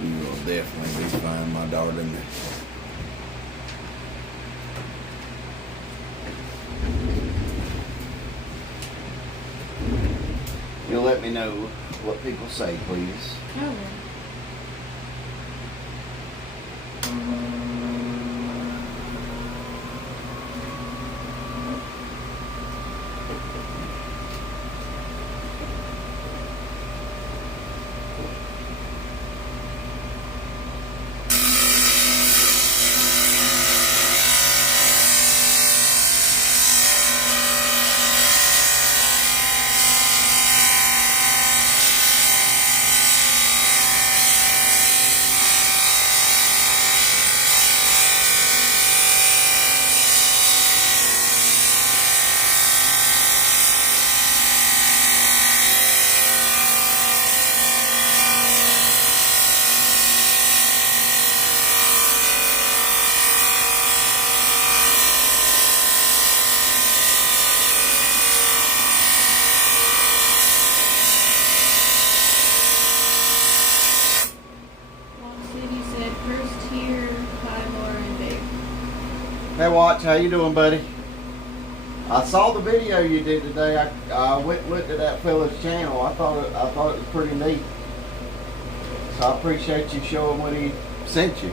You will definitely be fine, my darling. You'll let me know what people say, please. Okay. Hey Watch, how you doing, buddy? I saw the video you did today. I went and looked at that fella's channel. I thought it was pretty neat. So I appreciate you showing what he sent you.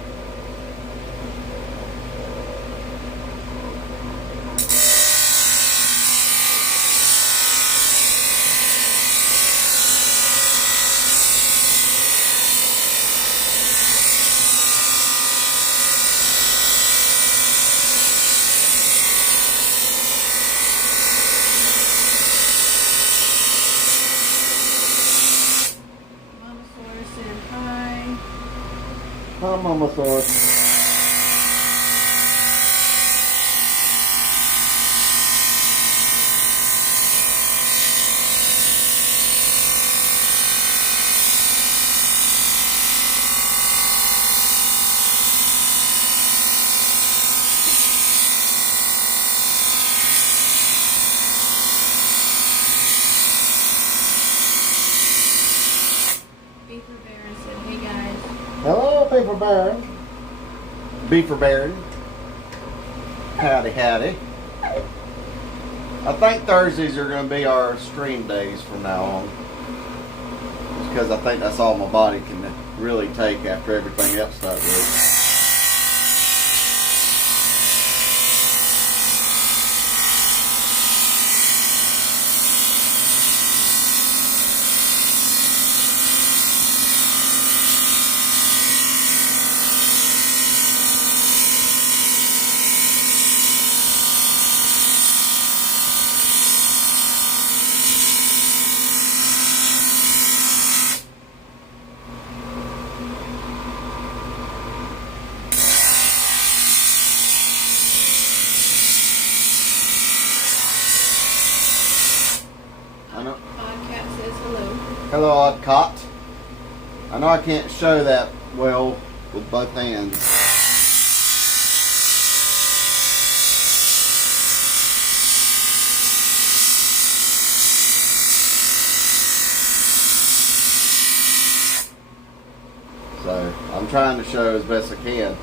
Hi, Mama Thor. Beaver Baron said, hey guys. Hello, Beaver Baron. Beaver Baron. Howdy, howdy. I think Thursdays are going to be our stream days from now on. Just because I think that's all my body can really take after everything else starts with. Oddcat says hello. Hello, Oddcott. I know I can't show that well with both hands. So, I'm trying to show as best I can.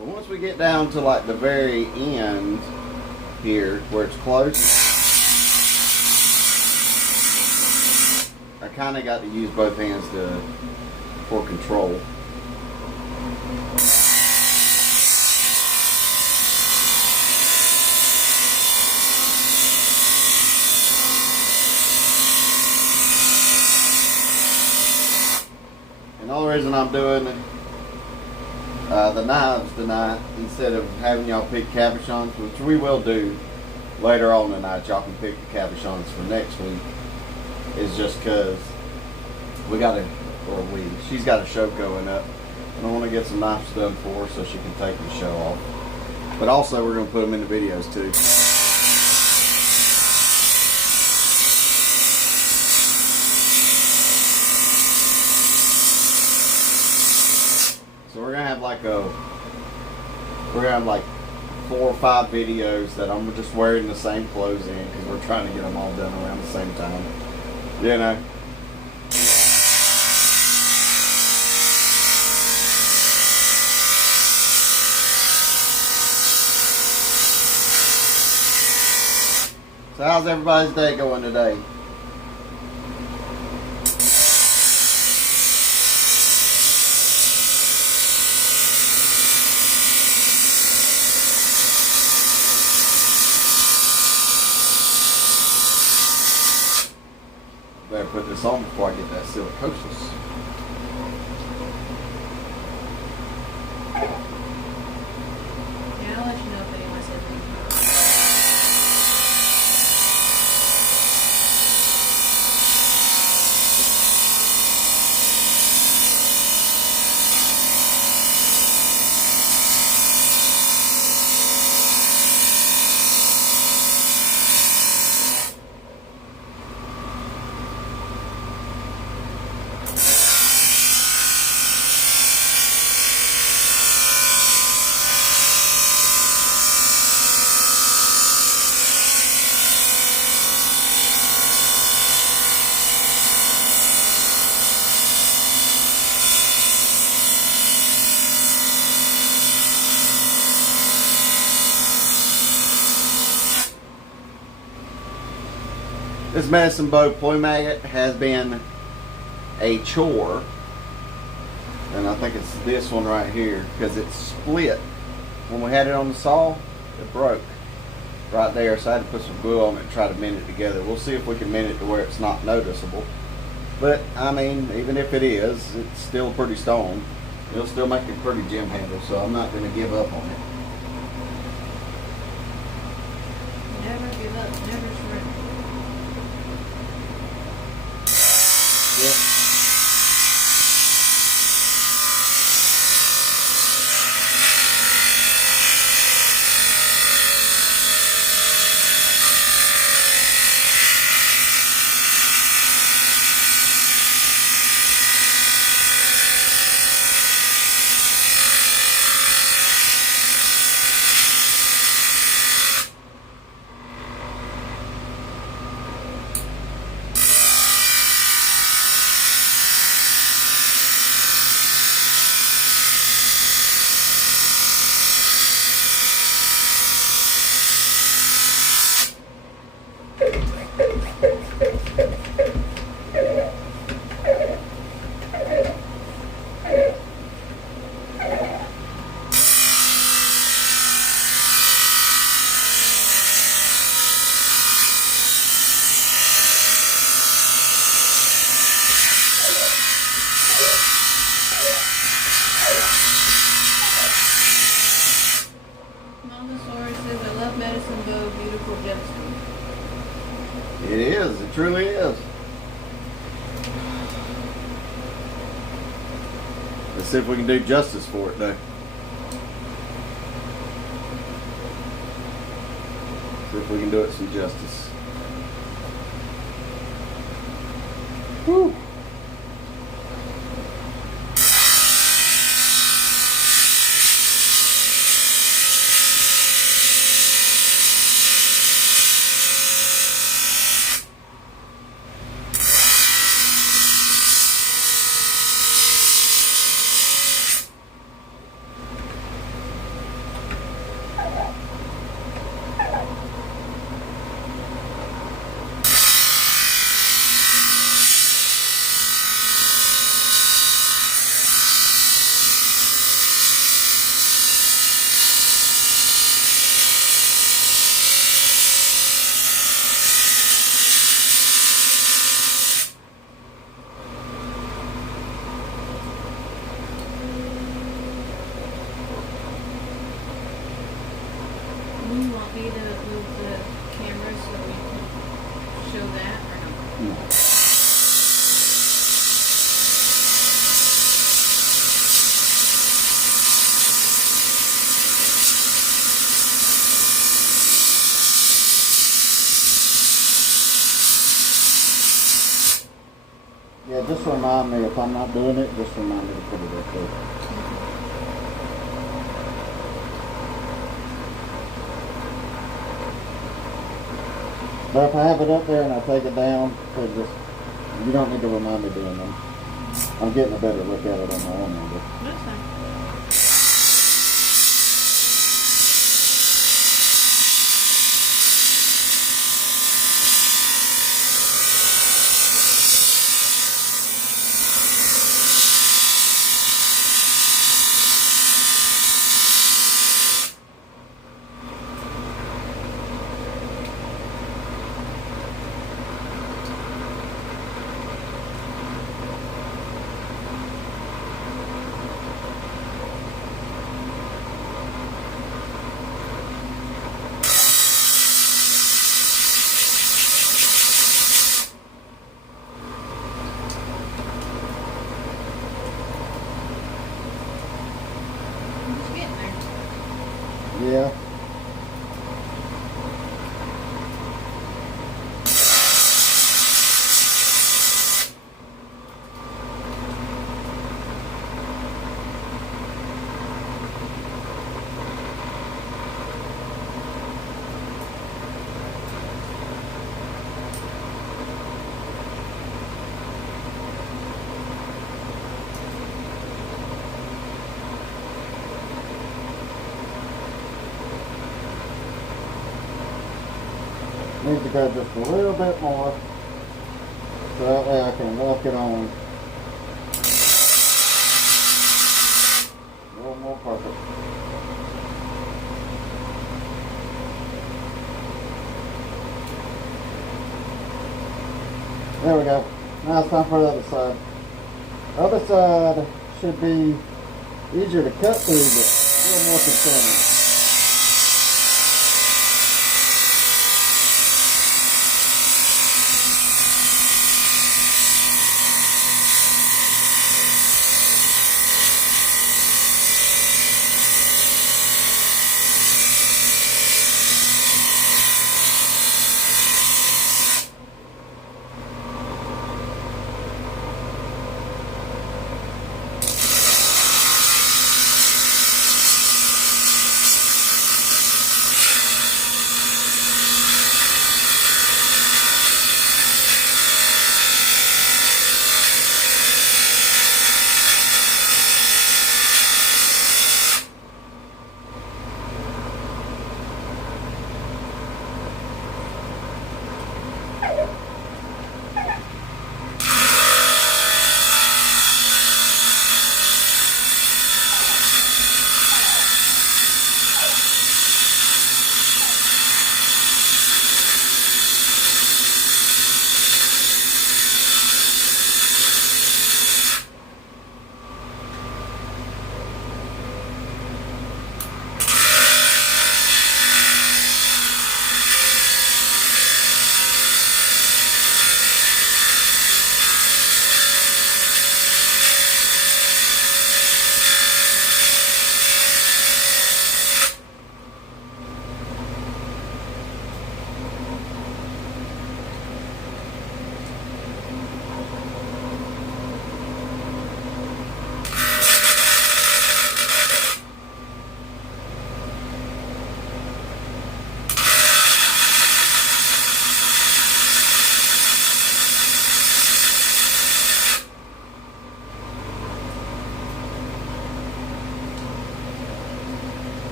Once we get down to like the very end here where it's close, I kind of got to use both hands for control. And the only reason I'm doing the knives tonight, instead of having y'all pick cabochons, which we will do later on tonight, y'all can pick the cabochons for next week, is just because she's got a show going up, and I want to get some knives done for her so she can take the show off. But also we're going to put them in the videos too. So we're gonna have like 4 or 5 videos that I'm just wearing the same clothes in because we're trying to get them all done around the same time. You know. So how's everybody's day going today? Better put this on before I get that silicosis. Yeah, I'll let you know if anyone says anything. This medicine bow ploy maggot has been a chore, and I think it's this one right here because it's split. When we had it on the saw, it broke right there, so I had to put some glue on it and try to mend it together. We'll see if we can mend it to where it's not noticeable. But I mean, even if it is, it's still pretty stone. It'll still make a pretty gem handle, so I'm not going to give up on it. Never give up, never surrender. Yeah. Says, I love medicine bow, beautiful gemstone. It is. It truly is. Let's see if we can do justice for it, though. See if we can do it some justice. Whew. You want me to move the camera so we can show that or no? No. Yeah, just remind me if I'm not doing it, just remind me to put it up there. But if I have it up there and I take it down, you don't need to remind me doing them. I'm getting a better look at it on my own number. That's fine. I'm just getting there. Yeah. Needs to go just a little bit more, so that way I can lock it on a little more perfect. There we go. Now it's time for the other side. The other side should be easier to cut through, but a little more concerning.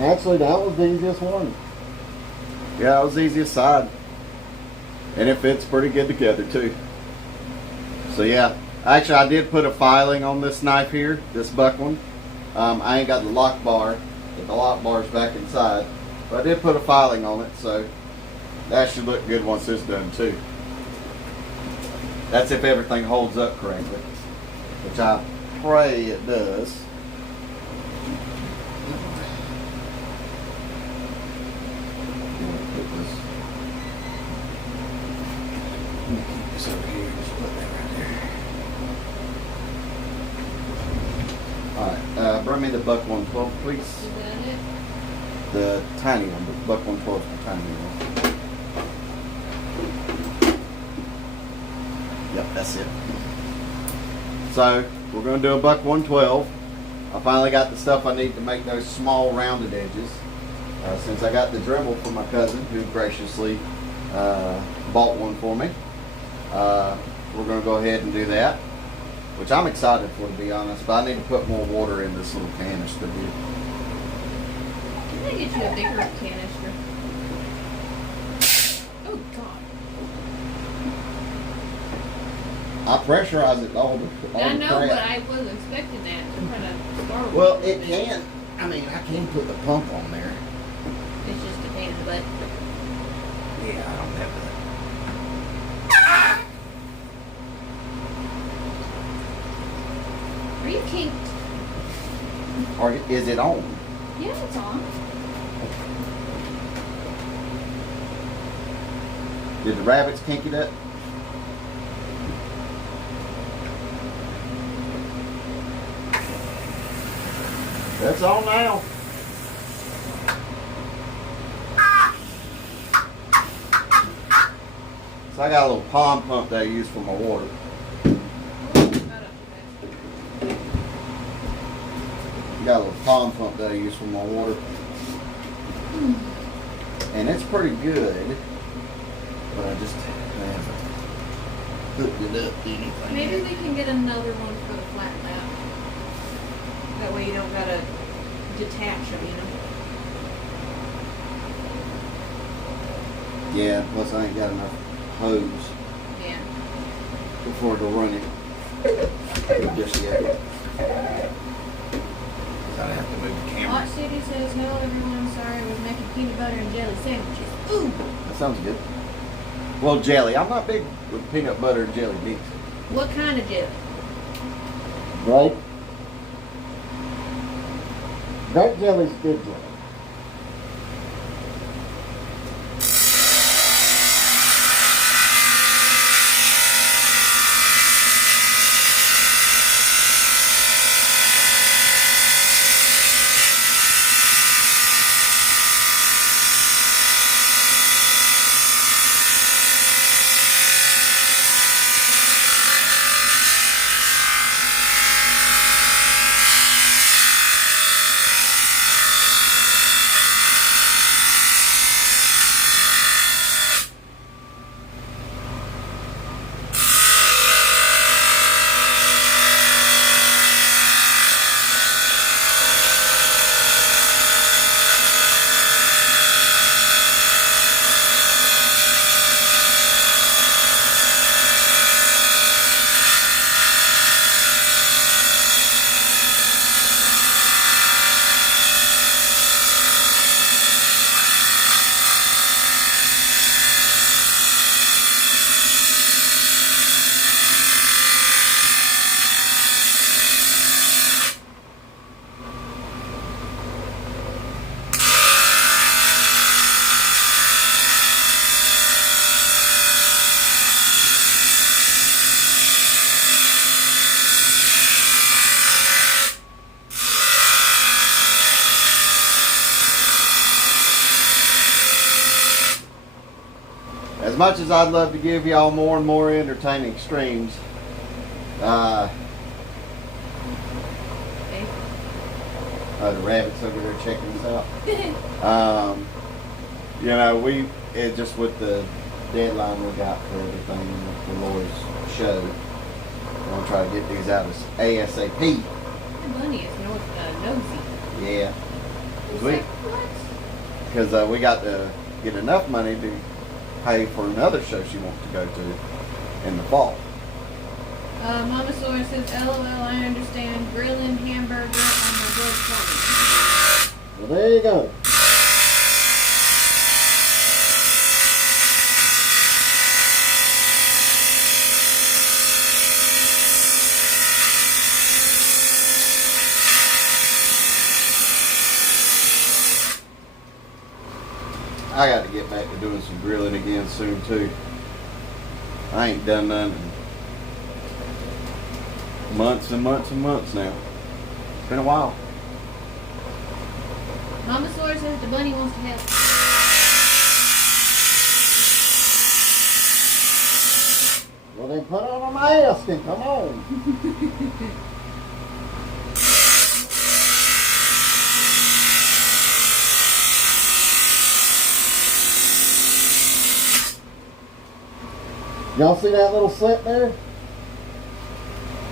Actually, that was the easiest one. Yeah, that was the easiest side. And it fits pretty good together too. So yeah, actually I did put a filing on this knife here, this buck one. I ain't got the lock bar, but the lock bar's back inside. But I did put a filing on it, so that should look good once it's done too. That's if everything holds up correctly, which I pray it does. Alright, bring me the buck 112, please. Is that it? The tiny one, the buck 112 is the tiny one. Yep, that's it. So, we're going to do a buck 112. I finally got the stuff I need to make those small rounded edges. Since I got the Dremel from my cousin, who graciously bought one for me, we're going to go ahead and do that, which I'm excited for, to be honest, but I need to put more water in this little canister here. Can I get you a bigger canister? Oh, God. I pressurize it all the I know, crap. but I was expecting that to kind of start. Well, it can. I mean, I can put the pump on there. It's just a pain in the butt. Yeah, I don't have Are you kinked? that. Or is it on? Yeah, it's on. Did the rabbits kink it up? That's on now. So I got a little pond pump that I use for my water. Got a little pond pump that I use for my water. And it's pretty good. But I just haven't hooked it up to anything. Maybe we can get another one for the flat lap. That way you don't gotta detach them, you know? Yeah, plus I ain't got enough hose Yeah. before it'll run it just yet. Gotta have to move the camera. Hot City says, hello everyone, sorry I was making peanut butter and jelly sandwiches. Ooh! That sounds good. Well, jelly. I'm not big with peanut butter and jelly mix. What kind of jelly? Grape. Grape jelly's good jelly. As much as I'd love to give y'all more and more entertaining streams, Okay. the rabbits over there checking us out. You know, it just with the deadline we got for everything with the Lord's show, we're gonna try to get these out as ASAP. The bunny is nosy. Yeah, It's we like, what? because we got to get enough money to pay for another show she wants to go to in the fall. Mama Sawyer says, LOL, I understand. Grilling hamburger on my wood farm. Well, there you go. I got to get back to doing some grilling again soon too. I ain't done none in months and months and months now. It's been a while. Mama Sawyer says the bunny wants to help. Well, then put on a mask and come on. Y'all see that little slit there?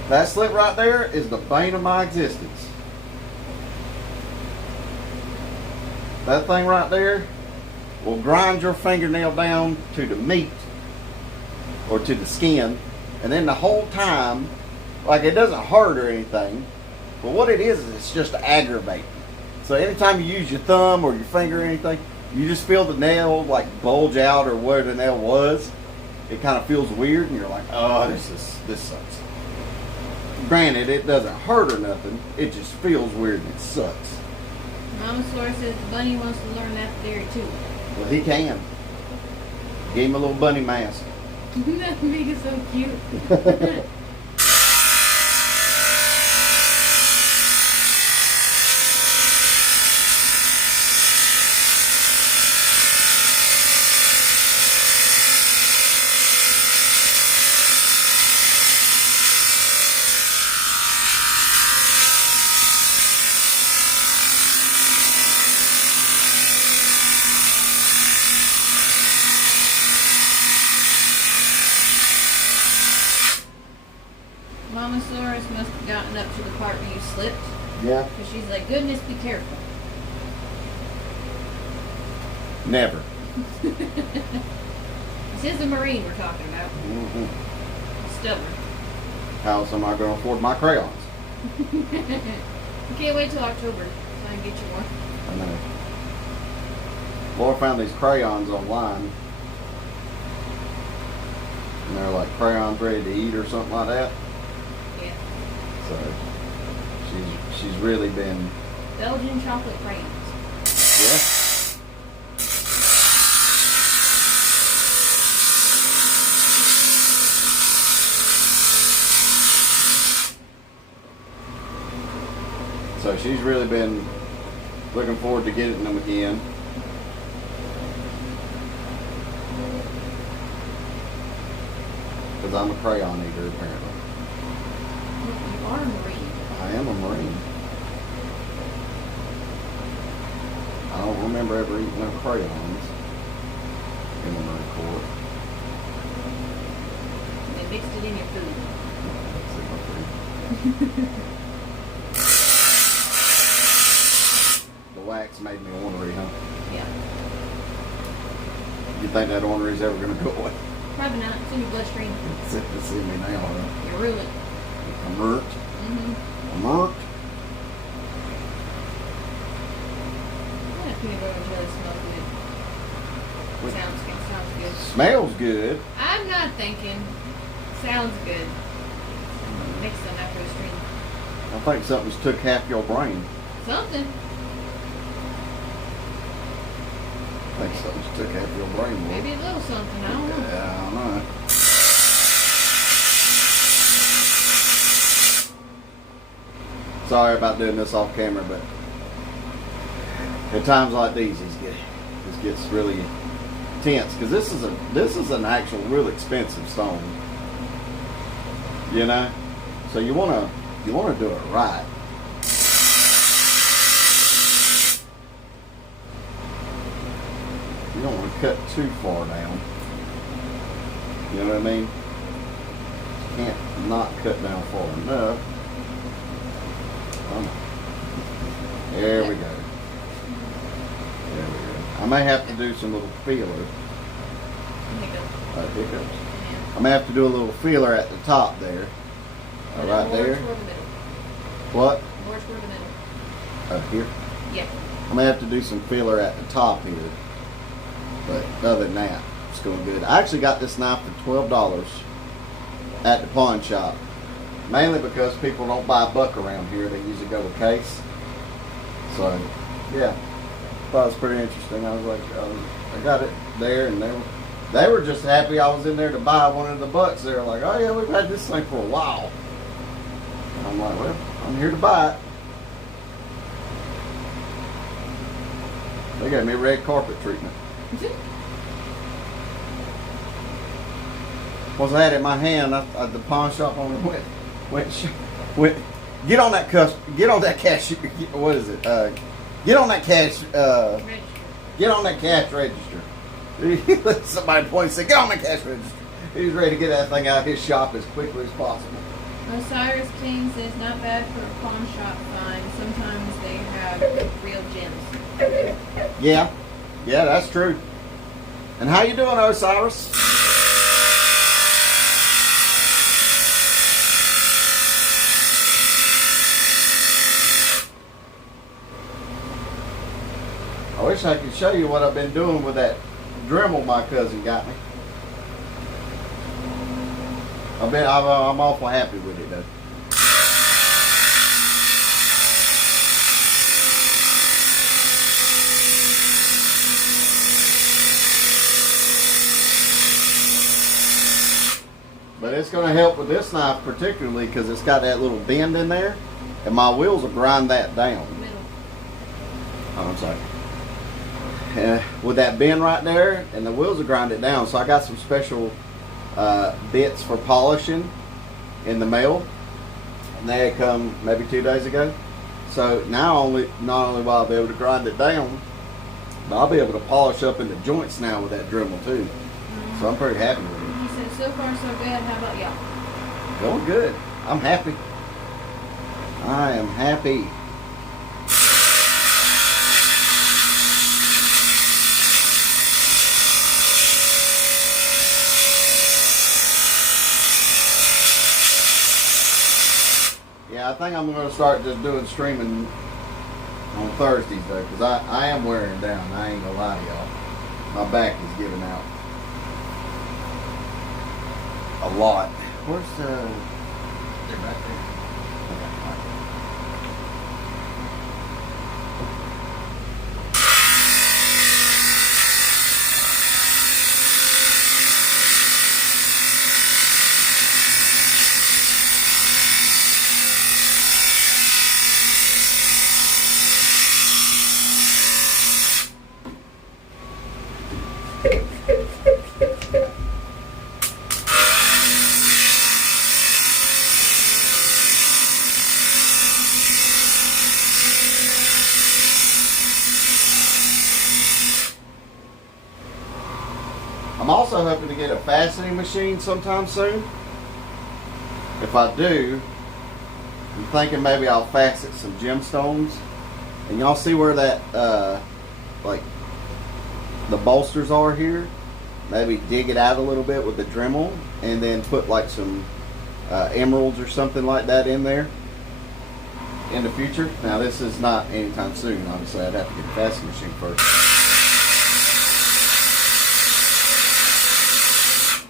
That slit right there is the bane of my existence. That thing right there will grind your fingernail down to the meat or to the skin, and then the whole time, like, it doesn't hurt or anything, but what it is it's just aggravating. So anytime you use your thumb or your finger or anything, you just feel the nail like bulge out or where the nail was. It kind of feels weird, and you're like, oh, this sucks. Granted, it doesn't hurt or nothing. It just feels weird and it sucks. Mama Sora says the bunny wants to learn that theory too. Well, he can. Gave him a little bunny mask. That make it so cute. Mama Soros must have gotten up to the part where you slipped. Yeah. Because she's like, goodness, be careful. Never. This is the Marine we're talking about. Mm-hmm. Stubborn. How else am I going to afford my crayons? I can't wait till October so I can get you more. I know. Laura found these crayons online. And they're like crayons ready to eat or something like that. Yeah. So she's really been. Belgian chocolate crayons. Yeah. So she's really been looking forward to getting them again. Because I'm a crayon eater, apparently. You are a Marine. I am a Marine. I don't remember ever eating no crayons in the Marine Corps. They mixed it in your food. Let's see my food. The wax made me ornery, huh? Yeah. You think that ornery's ever going to go away? Probably not. It's in your bloodstream. It's in me now, huh? You're ruined. I'm hurt. Mm-hmm. I'm hurt. That peanut butter and jelly smells good. Sounds good. Smells good. I'm not thinking. Sounds good. Mix them after the stream. I think something's took half your brain. Something. I think something's took half your brain. Will. Maybe a little something. I don't know. Yeah, I don't know. Sorry about doing this off camera, but at times like these, this gets really tense because this is an actual real expensive stone. You know, so you wanna do it right. You don't want to cut too far down. You know what I mean? You can't not cut down far enough. There we go. There we go. I may have to do some little feelers. Hiccups. Yeah. I may have to do a little feeler at the top there. Right More there. toward the middle. What? More toward the middle. Here. Yeah. I may have to do some feeler at the top here. But other than that, it's going good. I actually got this knife for $12 at the pawn shop. Mainly because people don't buy a buck around here. They usually go with case. So, yeah. Thought it was pretty interesting. I was like, I got it there, and they were just happy I was in there to buy one of the bucks. They were like, oh yeah, we've had this thing for a while. And I'm like, well, I'm here to buy it. They gave me red carpet treatment. Once I had it in my hand, the pawn shop owner went, get on that cash, what is it? Get on that cash, get on that cash register. Somebody pointed and said, get on that cash register. He's ready to get that thing out of his shop as quickly as possible. Osiris King says not bad for a pawn shop find. Sometimes they have real gems. Yeah, that's true. And how you doing, Osiris? I wish I could show you what I've been doing with that Dremel my cousin got me. I'm awful happy with it though. But it's going to help with this knife particularly because it's got that little bend in there, and my wheels will grind that down. Oh, I'm sorry. With that bend right there, and the wheels will grind it down. So I got some special bits for polishing in the mail, and they had come maybe 2 days ago. So now not only will I be able to grind it down, but I'll be able to polish up in the joints now with that Dremel too. So I'm pretty happy with it. He said so far so good. How about y'all? Going good. I'm happy. I am happy. Yeah, I think I'm going to start just doing streaming on Thursdays though, because I am wearing down. I ain't going to lie to y'all. My back is giving out a lot. Where's the... They're back there. Okay, all right. I'm also hoping to get a faceting machine sometime soon. If I do, I'm thinking maybe I'll facet some gemstones. And y'all see where that, like, the bolsters are here? Maybe dig it out a little bit with the Dremel and then put like some emeralds or something like that in there in the future. Now this is not anytime soon, obviously. I'd have to get a faceting machine first.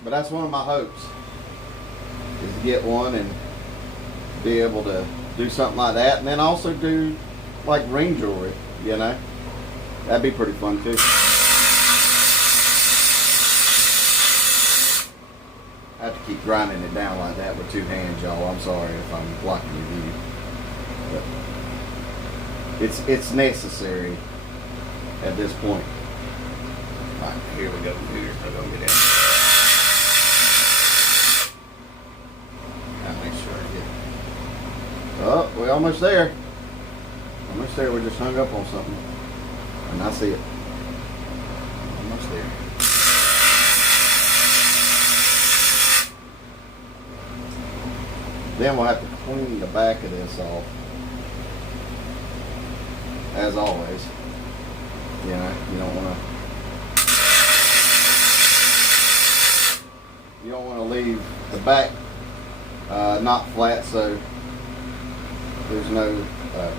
But that's one of my hopes, is to get one and be able to do something like that, and then also do like ring jewelry, you know. That'd be pretty fun too. I have to keep grinding it down like that with two hands, y'all. I'm sorry if I'm blocking your view, but it's necessary at this point. All right, here we go. Here's how I'm gonna get in. Oh, we're almost there. Almost there. We just hung up on something. And I see it. Almost there. Then we'll have to clean the back of this off. As always. You know, you don't want to leave the back not flat, so there's no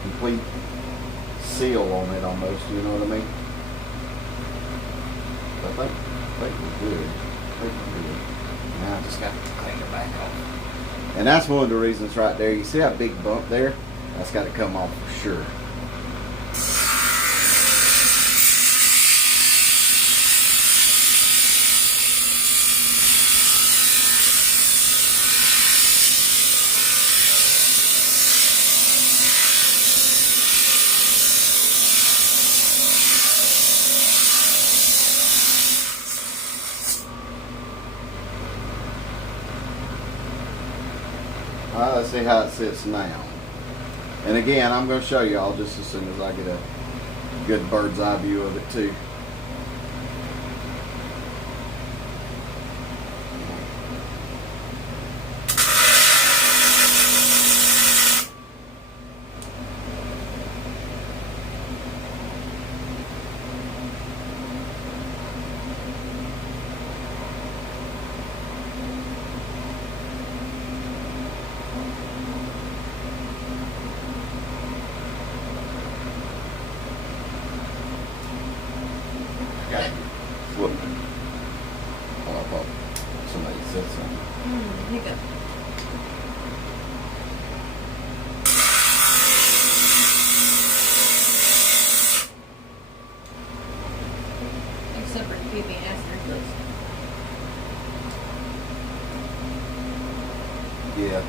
complete seal on it almost, you know what I mean? But I think we're good. Now I just got to clean it back off. And that's one of the reasons right there. You see that big bump there? That's got to come off for sure. Let's see how it sits now. And again, I'm going to show y'all just as soon as I get a good bird's eye view of it too. What? Oh, I thought somebody said something. Hiccup. Except for keeping ass list. Yeah.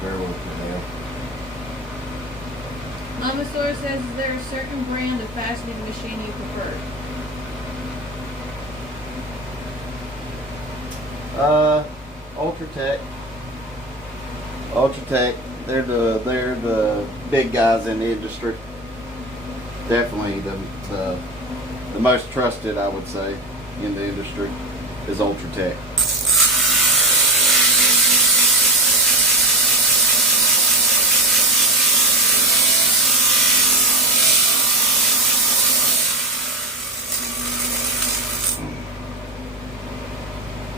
Very well could have. Mamasaur says, is there a certain brand of fastening machine you prefer? Ultratech. Ultratech. They're the big guys in the industry. Definitely the most trusted, I would say, in the industry is Ultratech.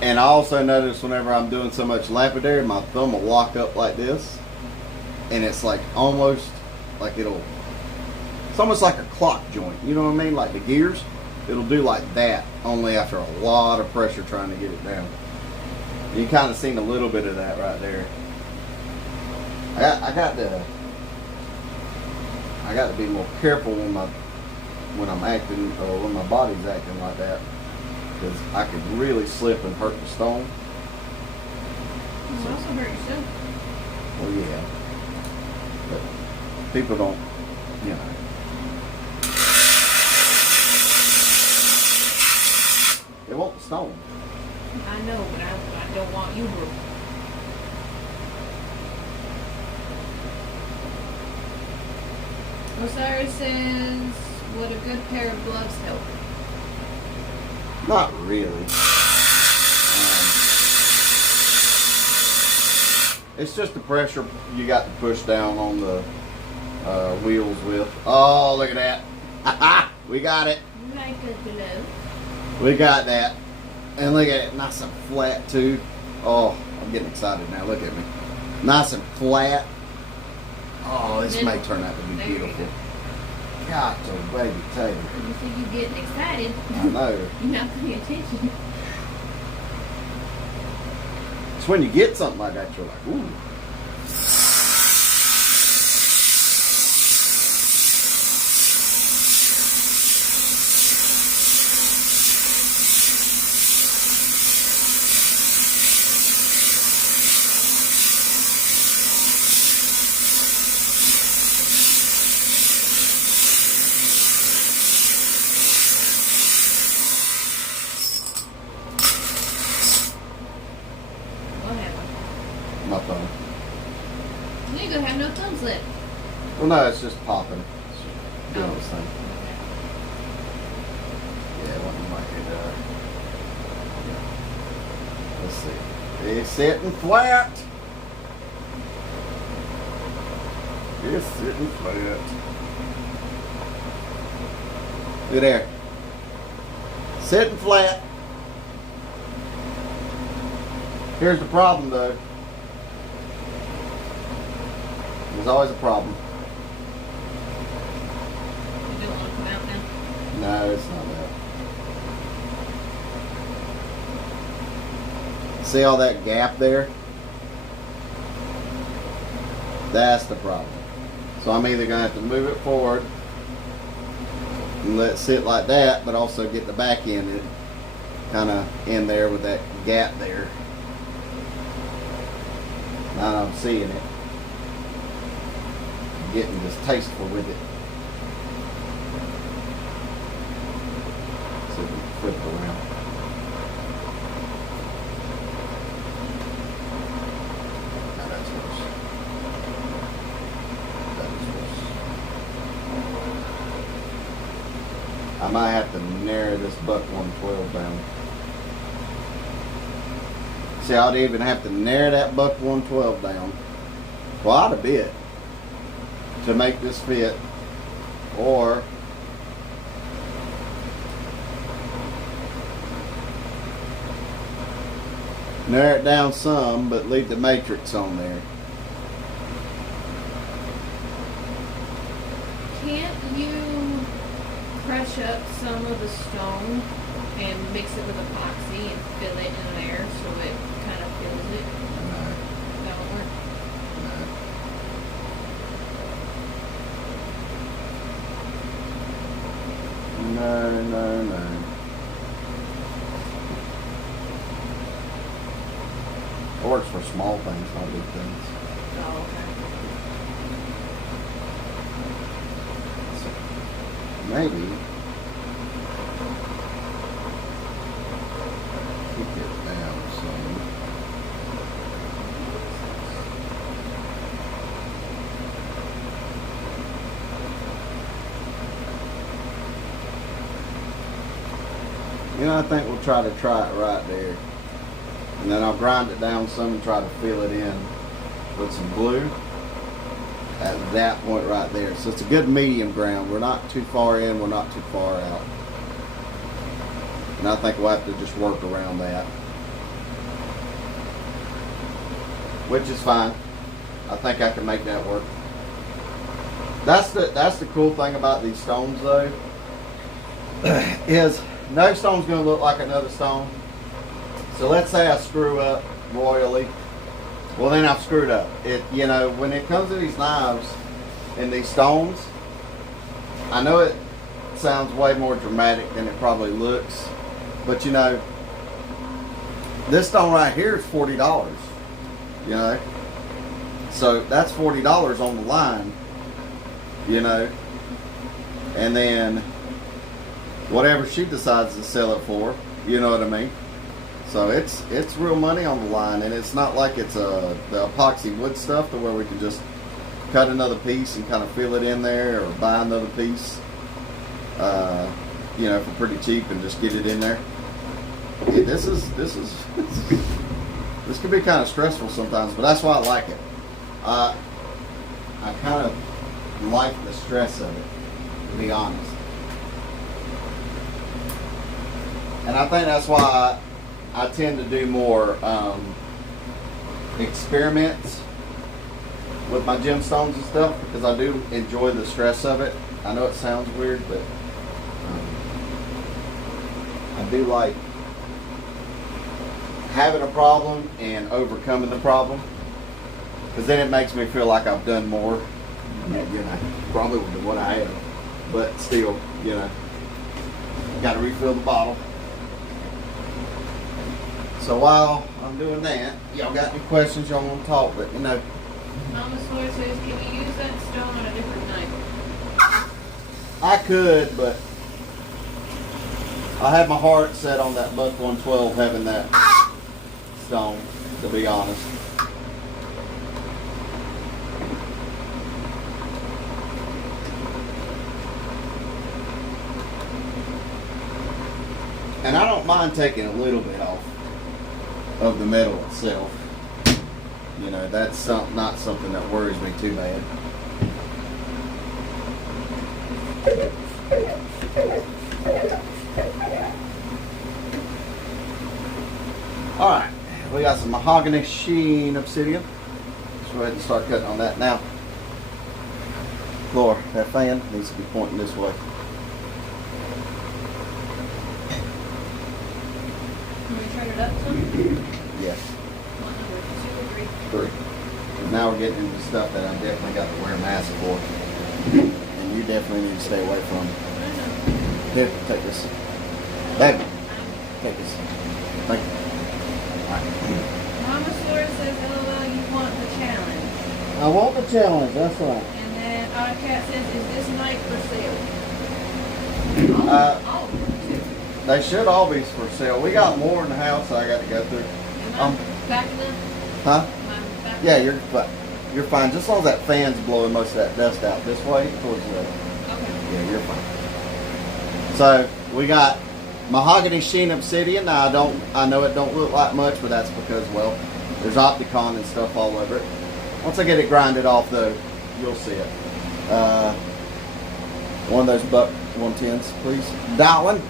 And I also notice whenever I'm doing so much lapidary, my thumb will lock up like this. And it's like almost like it's almost like a clock joint. You know what I mean? Like the gears. It'll do like that, only after a lot of pressure trying to get it down. You kind of seen a little bit of that right there. I got to be more careful when I'm acting, or when my body's acting like that. Because I could really slip and hurt the stone. You also hurt yourself. Well, yeah. But people don't, you know. They want the stone. I know, but I don't want you broke. Osiris says, would a good pair of gloves help? Not really. It's just the pressure you got to push down on the wheels with. Oh, look at that. We got it. Like a glove. We got that. And look at it. Nice and flat, too. Oh, I'm getting excited now. Look at me. Nice and flat. Oh, this may turn out to be beautiful. Got to, baby, tell you. You see you getting excited. I know. You're not paying attention. It's when you get something like that, you're like, ooh. My phone. You ain't gonna have no thumbs left. Well, no, it's just popping. It's doing its thing. Yeah, what you might get, let's see. It's sitting flat. It's sitting flat. Look there. Sitting flat. Here's the problem, though. There's always a problem. You don't want to come out now? No, it's not that. See all that gap there? That's the problem. So I'm either going to have to move it forward and let it sit like that, but also get the back end kind of in there with that gap there. Now I'm seeing it. Getting distasteful with it. So we can flip it around. Now that's worse. That is worse. I might have to narrow this buck 112 down. See, I'd even have to narrow that buck 112 down quite a bit to make this fit, or narrow it down some but leave the matrix on there. Can't you press crush up some of the stone and mix it with epoxy and fill it in there so it kind of fills it? That won't work. No. It works for small things, not big things. Oh, okay. Maybe kick it down some. You know, I think we'll try it right there. And then I'll grind it down some and try to fill it in with some glue at that point right there. So it's a good medium ground. We're not too far in, we're not too far out. And I think we'll have to just work around that. Which is fine. I think I can make that work. That's the cool thing about these stones though, is no stone's gonna look like another stone. So let's say I screw up royally. Well, then I've screwed up. You know, when it comes to these knives and these stones, I know it sounds way more dramatic than it probably looks, but you know, this stone right here is $40. You know, so that's $40 on the line. You know, and then whatever she decides to sell it for, you know what I mean? So it's real money on the line, and it's not like it's the epoxy wood stuff to where we can just cut another piece and kind of fill it in there, or buy another piece, you know, for pretty cheap and just get it in there. Yeah, this can be kind of stressful sometimes, but that's why I like it. I kind of like the stress of it, to be honest. And I think that's why I tend to do more experiments with my gemstones and stuff, because I do enjoy the stress of it. I know it sounds weird, but I do like having a problem and overcoming the problem, because then it makes me feel like I've done more, you know, probably than what I have. But still, you know, got to refill the bottle. So while I'm doing that, y'all got any questions y'all want to talk, but you know. Mama Sawyer says, can you use that stone on a different knife? I could, but I have my heart set on that Buck 112 having that stone, to be honest. And I don't mind taking a little bit off of the metal itself. You know, that's not something that worries me too bad. Alright, we got some mahogany sheen obsidian. Let's go ahead and start cutting on that now. Floor, that fan needs to be pointing this way. Can we turn it up some? Yes. What number? 2 or 3? 3. Now we're getting into stuff that I definitely got to wear a mask for. And you definitely need to stay away from. Here, take this. Baby, take this. Thank you. Mama Sawyer says, LOL, you want the challenge. I want the challenge, that's right. And then Cat says, is this knife for sale? All of them, too. They should all be for sale. We got more in the house I got to go through. Am I back of them? Huh? Am I back of Yeah, them? you're fine. Just as long as that fan's blowing most of that dust out this way towards the. Okay. Yeah, you're fine. So we got mahogany sheen obsidian. Now I know it don't look like much, but that's because, well, there's Opticon and stuff all over it. Once I get it grinded off though, you'll see it. One of those Buck 110s, please. Darling.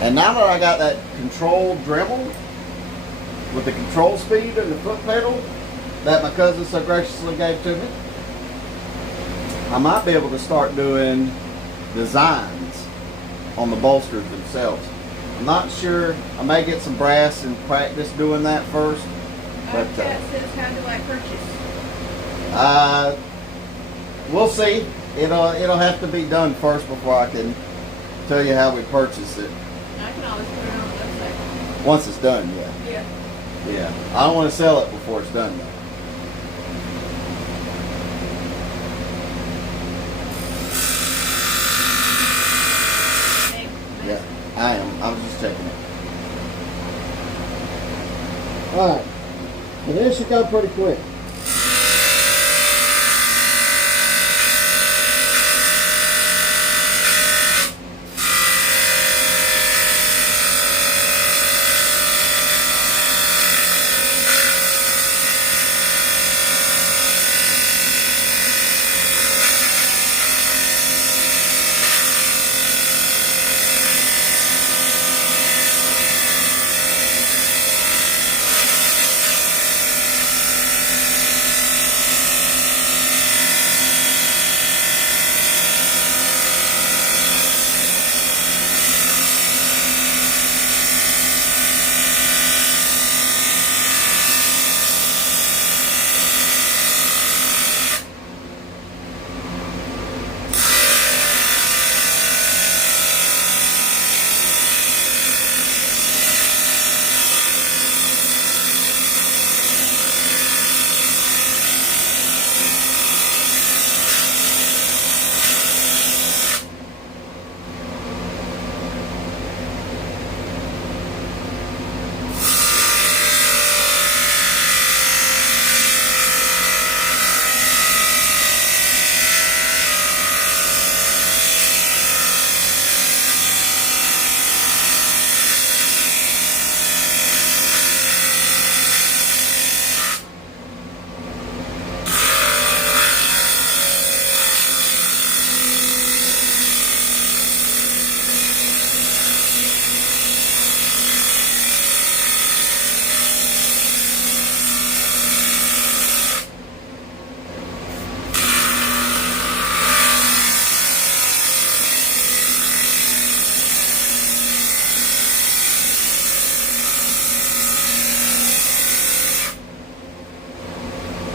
And now that I got that controlled Dremel with the control speed and the foot pedal that my cousin so graciously gave to me, I might be able to start doing designs on the bolsters themselves. I'm not sure. I may get some brass and practice doing that first. But Chat says, how do I purchase? We'll see. It'll have to be done first before I can tell you how we purchase it. I can always put it on the website. Once it's done, yeah. Yeah. Yeah. I don't want to sell it before it's done though. Hey, Yeah, I am. I was just checking it. Alright. And this should go pretty quick.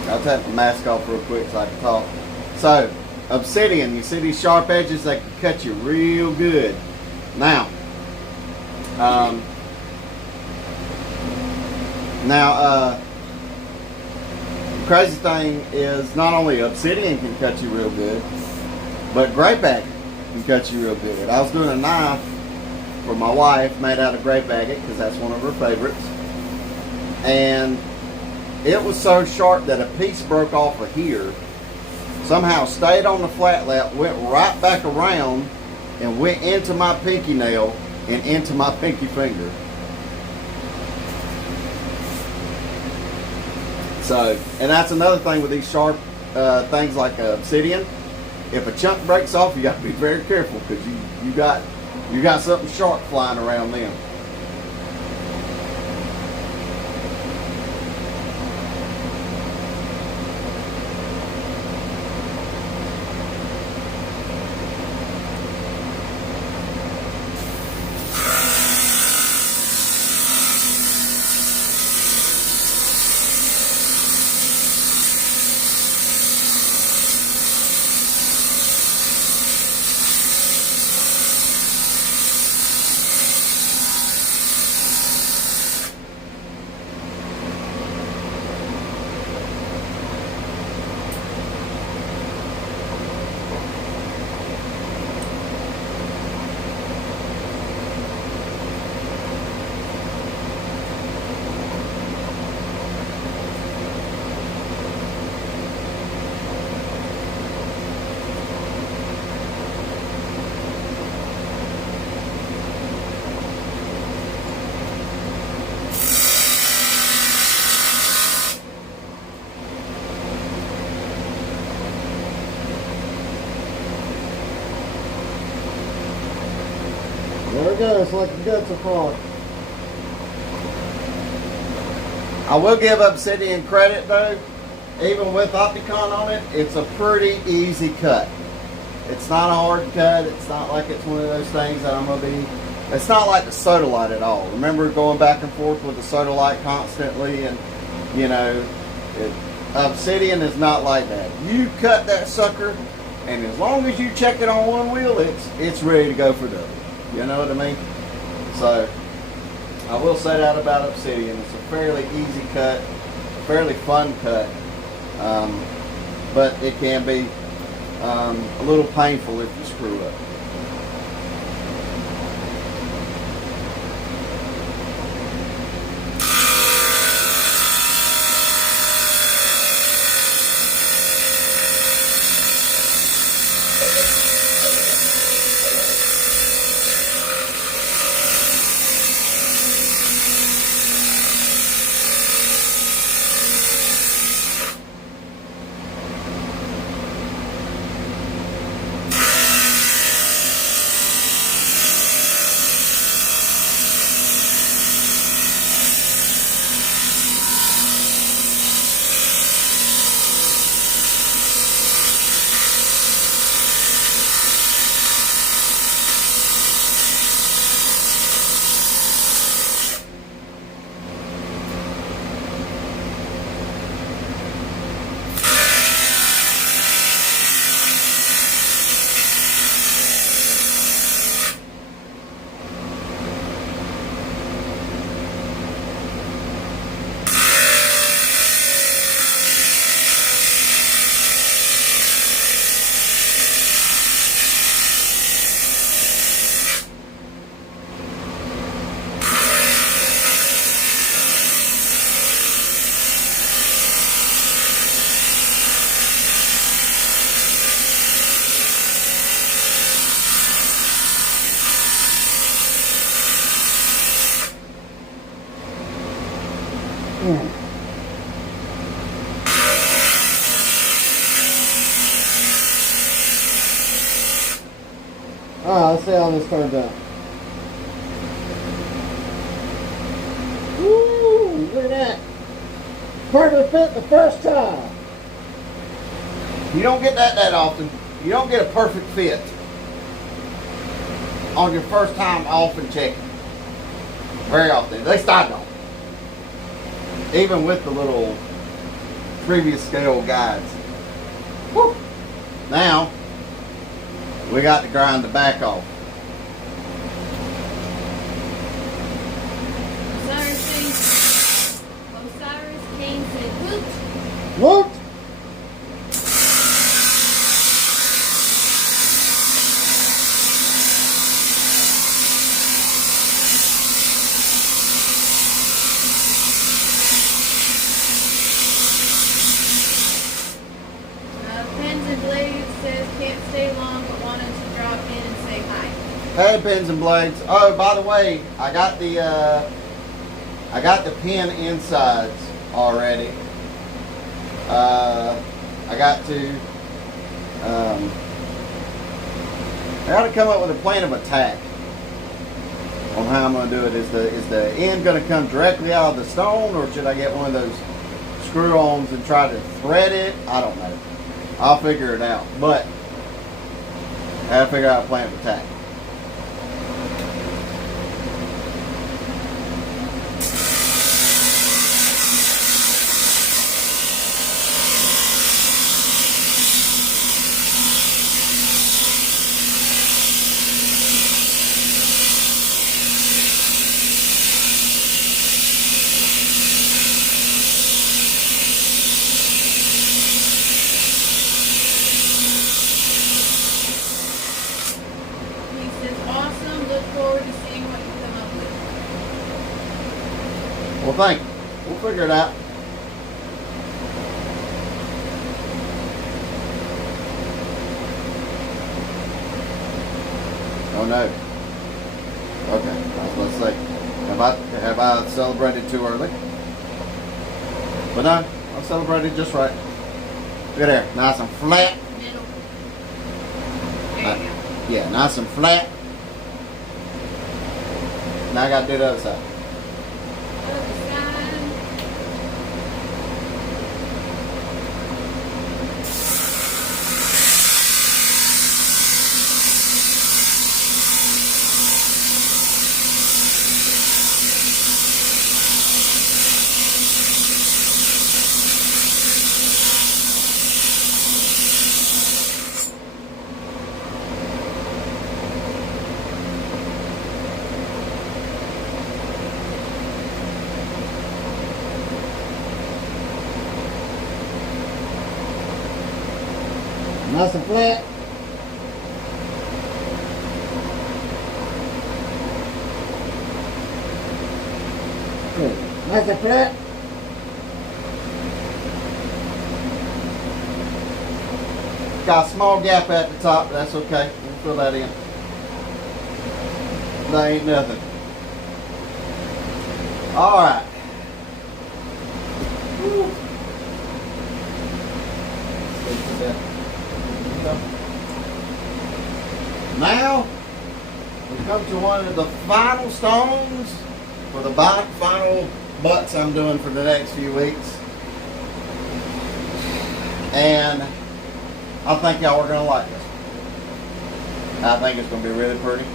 I'll take the mask off real quick so I can talk. So, obsidian, you see these sharp edges? They can cut you real good. Now, the crazy thing is not only obsidian can cut you real good, but grape agate can cut you real good. I was doing a knife for my wife made out of grape agate because that's one of her favorites. And it was so sharp that a piece broke off of here, somehow stayed on the flat lap, went right back around, and went into my pinky nail and into my pinky finger. So, and that's another thing with these sharp things like obsidian. If a chunk breaks off, you got to be very careful because you got something sharp flying around them. There it goes, like the guts of frog. I will give Obsidian credit though. Even with Opticon on it, it's a pretty easy cut. It's not a hard cut. It's not like it's one of those things that I'm going to be... It's not like the sodalite at all. Remember going back and forth with the sodalite constantly, and, you know, obsidian is not like that. You cut that sucker, and as long as you check it on one wheel, it's ready to go for double. You know what I mean? So, I will say that about obsidian. It's a fairly easy cut, fairly fun cut, but it can be a little painful if you screw up. Alright, let's see how this turns out. Woo! Look at that. Perfect fit the first time. You don't get that often. You don't get a perfect fit on your first time off and checking. Very often. At least I don't. Even with the little previous scale guides. Woo! Now, we got to grind the back off. Osiris Kane said, woot! Woot! Pens and Blades says can't stay long but wanted to drop in and say hi. Hey, Pens and Blades. Oh, by the way, I got the pen insides already. I got to come up with a plan of attack on how I'm going to do it. Is the end going to come directly out of the stone, or should I get one of those screw-ons and try to thread it? I don't know. I'll figure it out. But I got to figure out a plan of attack. Well, thank you. We'll figure it out. Oh no. Okay, let's see. Have I celebrated too early? But no, I celebrated just right. Look at there, nice and flat. Middle. There you go. Yeah, nice and flat. Now I got to do the other side. Nice and flat. Good. Nice and flat. Got a small gap at the top, but that's okay. We'll fill that in. That ain't nothing. Alright. Now, we come to one of the final stones for the final butts I'm doing for the next few weeks. And I think y'all are going to like this. I think it's going to be really pretty.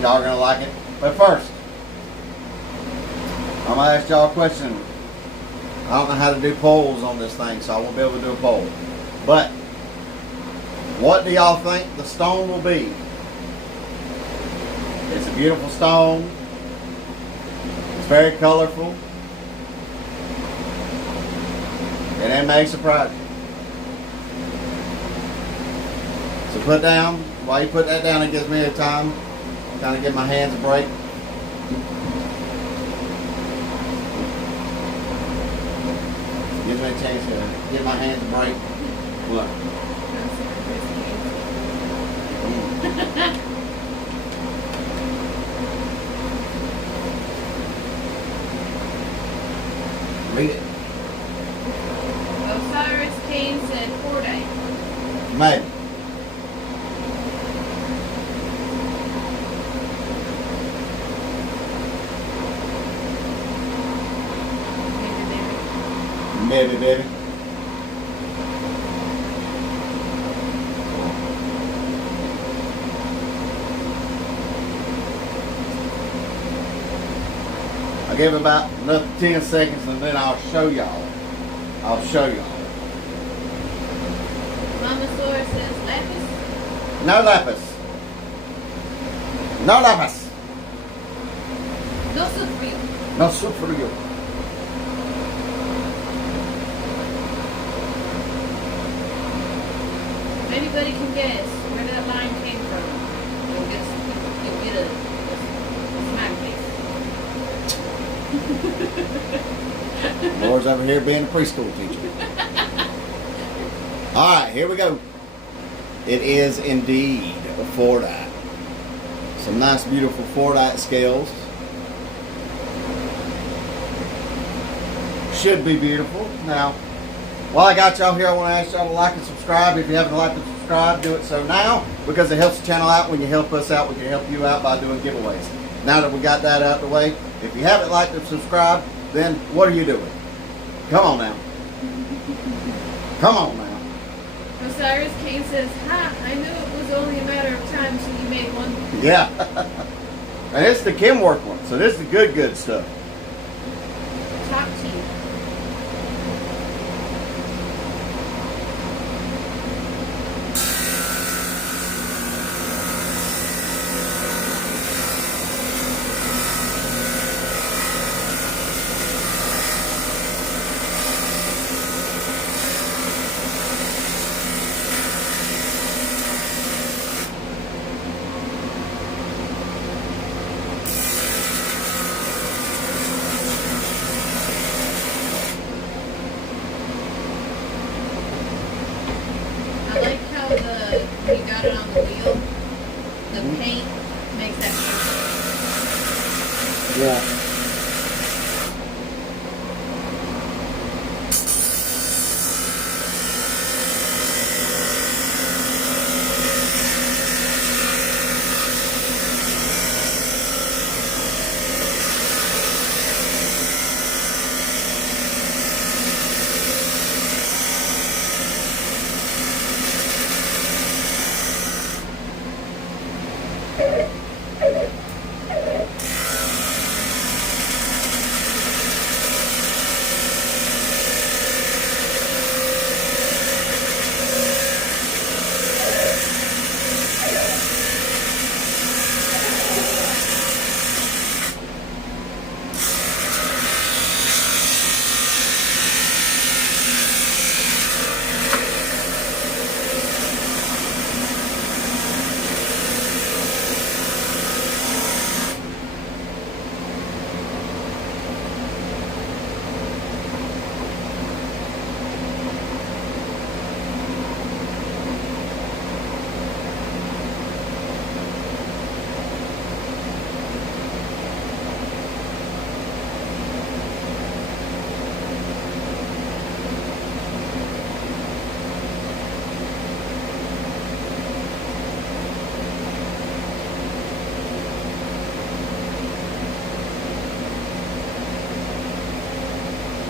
Y'all are going to like it. But first, I'm going to ask y'all a question. I don't know how to do polls on this thing, so I won't be able to do a poll. But, what do y'all think the stone will be? It's a beautiful stone. It's very colorful. And it may surprise you. So put down, while you put that down, it gives me a time to kind of give my hands a break. Gives me a chance to give my hands a break. Look. Read it. Osiris Kane said forite. Maybe. Maybe, baby. I'll give it about another 10 seconds and then I'll show y'all. Mama Sora says lapis. No lapis. No lapis. No soup for you. No soup for you. If anybody can guess where that line came from, you'll get a smack face. Laura's over here being a preschool teacher. Alright, here we go. It is indeed a forite. Some nice beautiful forite scales. Should be beautiful. Now, while I got y'all here, I want to ask y'all to like and subscribe. If you haven't liked and subscribed, do it so now, because it helps the channel out. When you help us out, we can help you out by doing giveaways. Now that we got that out of the way, if you haven't liked and subscribed, then what are you doing? Come on now. Come on now. Osiris Kane says, ha, I knew it was only a matter of time till you made one. Yeah. And it's the Kim work one, so this is the good stuff. Top team. I like how when you got it on the wheel, the paint makes that shape. Yeah.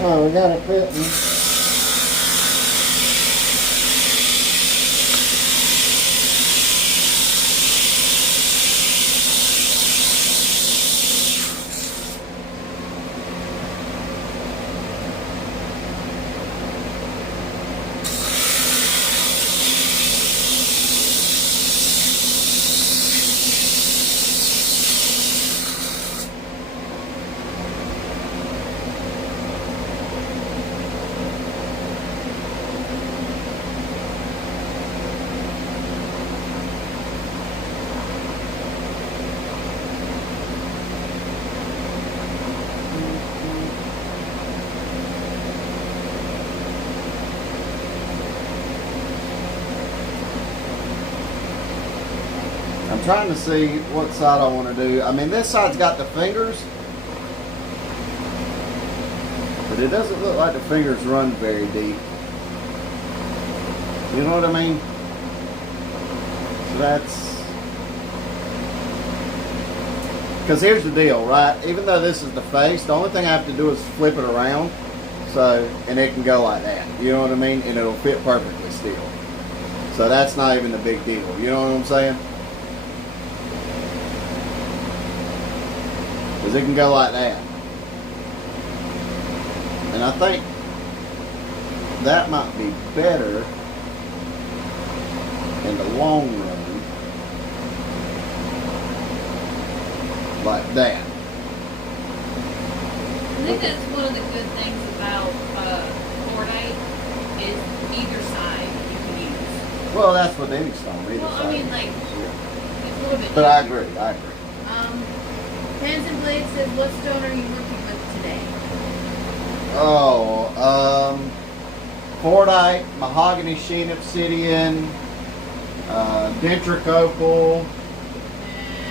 Oh, we got it fitting. I'm trying to see what side I want to do. I mean, this side's got the fingers, but it doesn't look like the fingers run very deep. You know what I mean? So that's... Because here's the deal, right? Even though this is the face, the only thing I have to do is flip it around, so, and it can go like that. You know what I mean? And it'll fit perfectly still. So that's not even a big deal. You know what I'm saying? Because it can go like that. And I think that might be better in the long run. Like that. I think that's one of the good things about forite is either side you can use. Well, that's what any stone, either Well, side. I mean, like, Yeah. it's a little bit But I easier. agree, I agree. Pens and Blades says, what stone are you working with today? Oh, forite, mahogany sheen obsidian, dentric opal,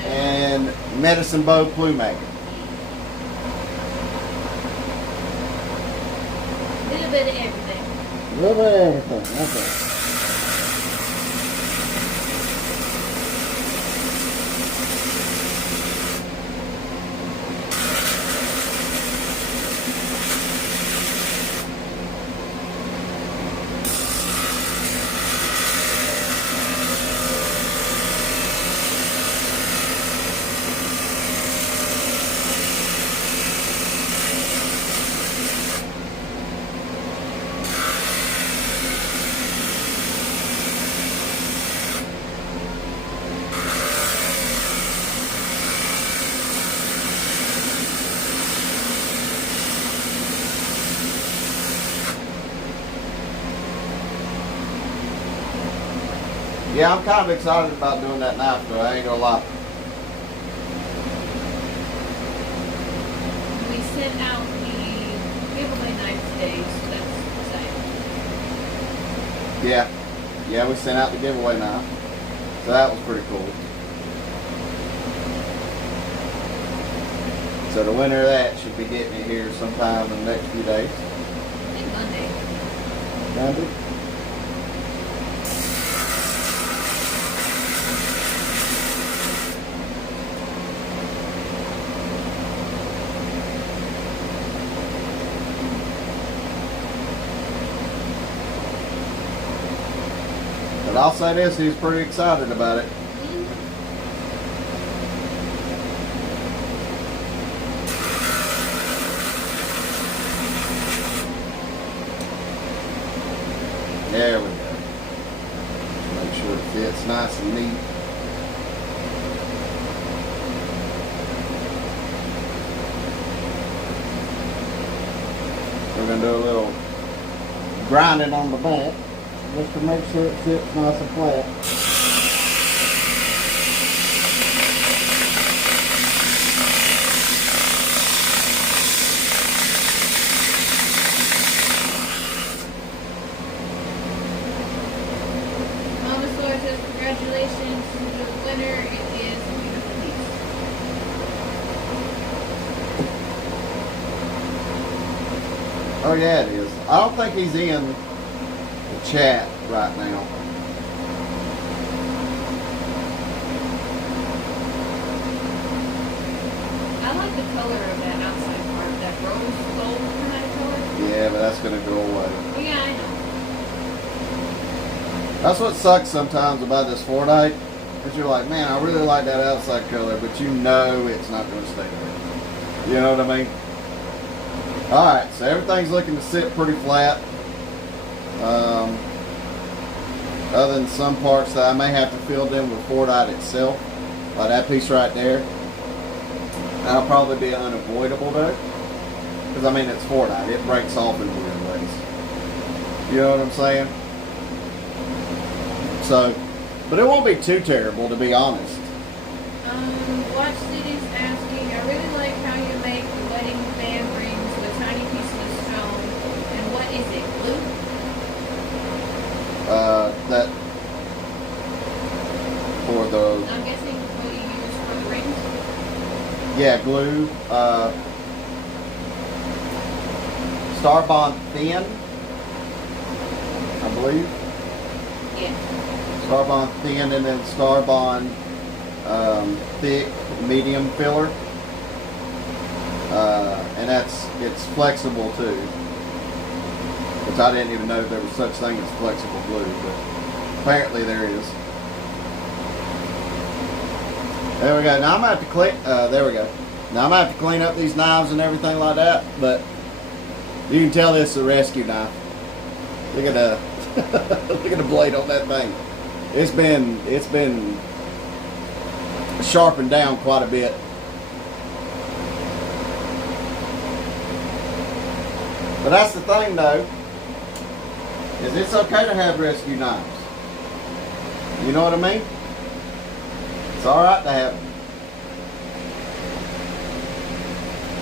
and medicine bow plume agate. A little bit of everything. A little bit of everything, okay. Yeah, I'm kind of excited about doing that knife though, I ain't gonna lie. We sent out the giveaway knife today, so that's exciting. Yeah, we sent out the giveaway knife. So that was pretty cool. So the winner of that should be getting it here sometime in the next few days. I think Monday. Monday? But I'll say this, he's pretty excited about it. There we go. Make sure it fits nice and neat. We're going to do a little grinding on the back just to make sure it fits nice and flat. Mama Sawyer says, congratulations to the winner. It is a beautiful piece. Oh yeah, it is. I don't think he's in the chat right now. I like the color of that outside part, that rose gold kind of color. Yeah, but that's gonna go away. Yeah, I know. That's what sucks sometimes about this forite. Is you're like, man, I really like that outside color, but you know it's not gonna stay there. You know what I mean? Alright, so everything's looking to sit pretty flat. Other than some parts that I may have to fill in with forite itself. Like that piece right there. That'll probably be unavoidable though. Because I mean it's forite, it breaks off in weird ways. You know what I'm saying? So, but it won't be too terrible to be honest. Watch City's asking, I really like how you make the wedding band rings with a tiny piece of stone. And what is it, glue? That for the I'm guessing what you use for the rings? yeah glue. Starbond thin, I believe. Yeah. Starbond thin and then Starbond thick, medium filler. And it's flexible too. Which I didn't even know there was such thing as flexible glue, but apparently there is. There we go. Now I'm gonna have to clean. There we go. Now I'm gonna have to clean up these knives and everything like that. But you can tell this is a rescue knife. Look at the look at the blade on that thing. It's been sharpened down quite a bit. But that's the thing though, is it's okay to have rescue knives. You know what I mean? It's alright to have them.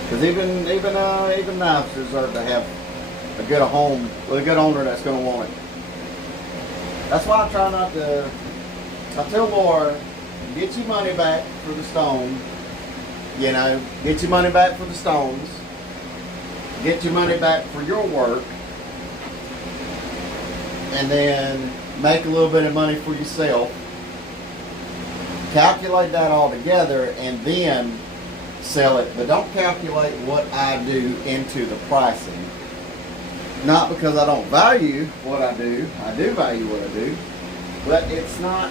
Because even knives deserve to have a good home with a good owner that's going to want it. That's why I try not to. I tell Laura, get your money back for the stone. You know, get your money back for the stones. Get your money back for your work. And then make a little bit of money for yourself. Calculate that all together and then sell it. But don't calculate what I do into the pricing. Not because I don't value what I do. I do value what I do. But it's not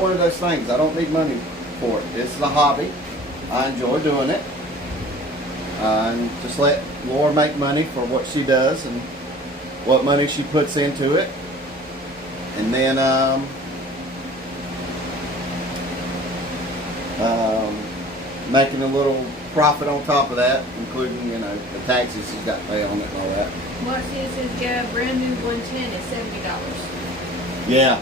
one of those things. I don't need money for it. This is a hobby. I enjoy doing it. And just let Laura make money for what she does and what money she puts into it. And then making a little profit on top of that, including, you know, the taxes she's got to pay on it and all that. Watch this, says, yeah, brand new 110 is $70. Yeah.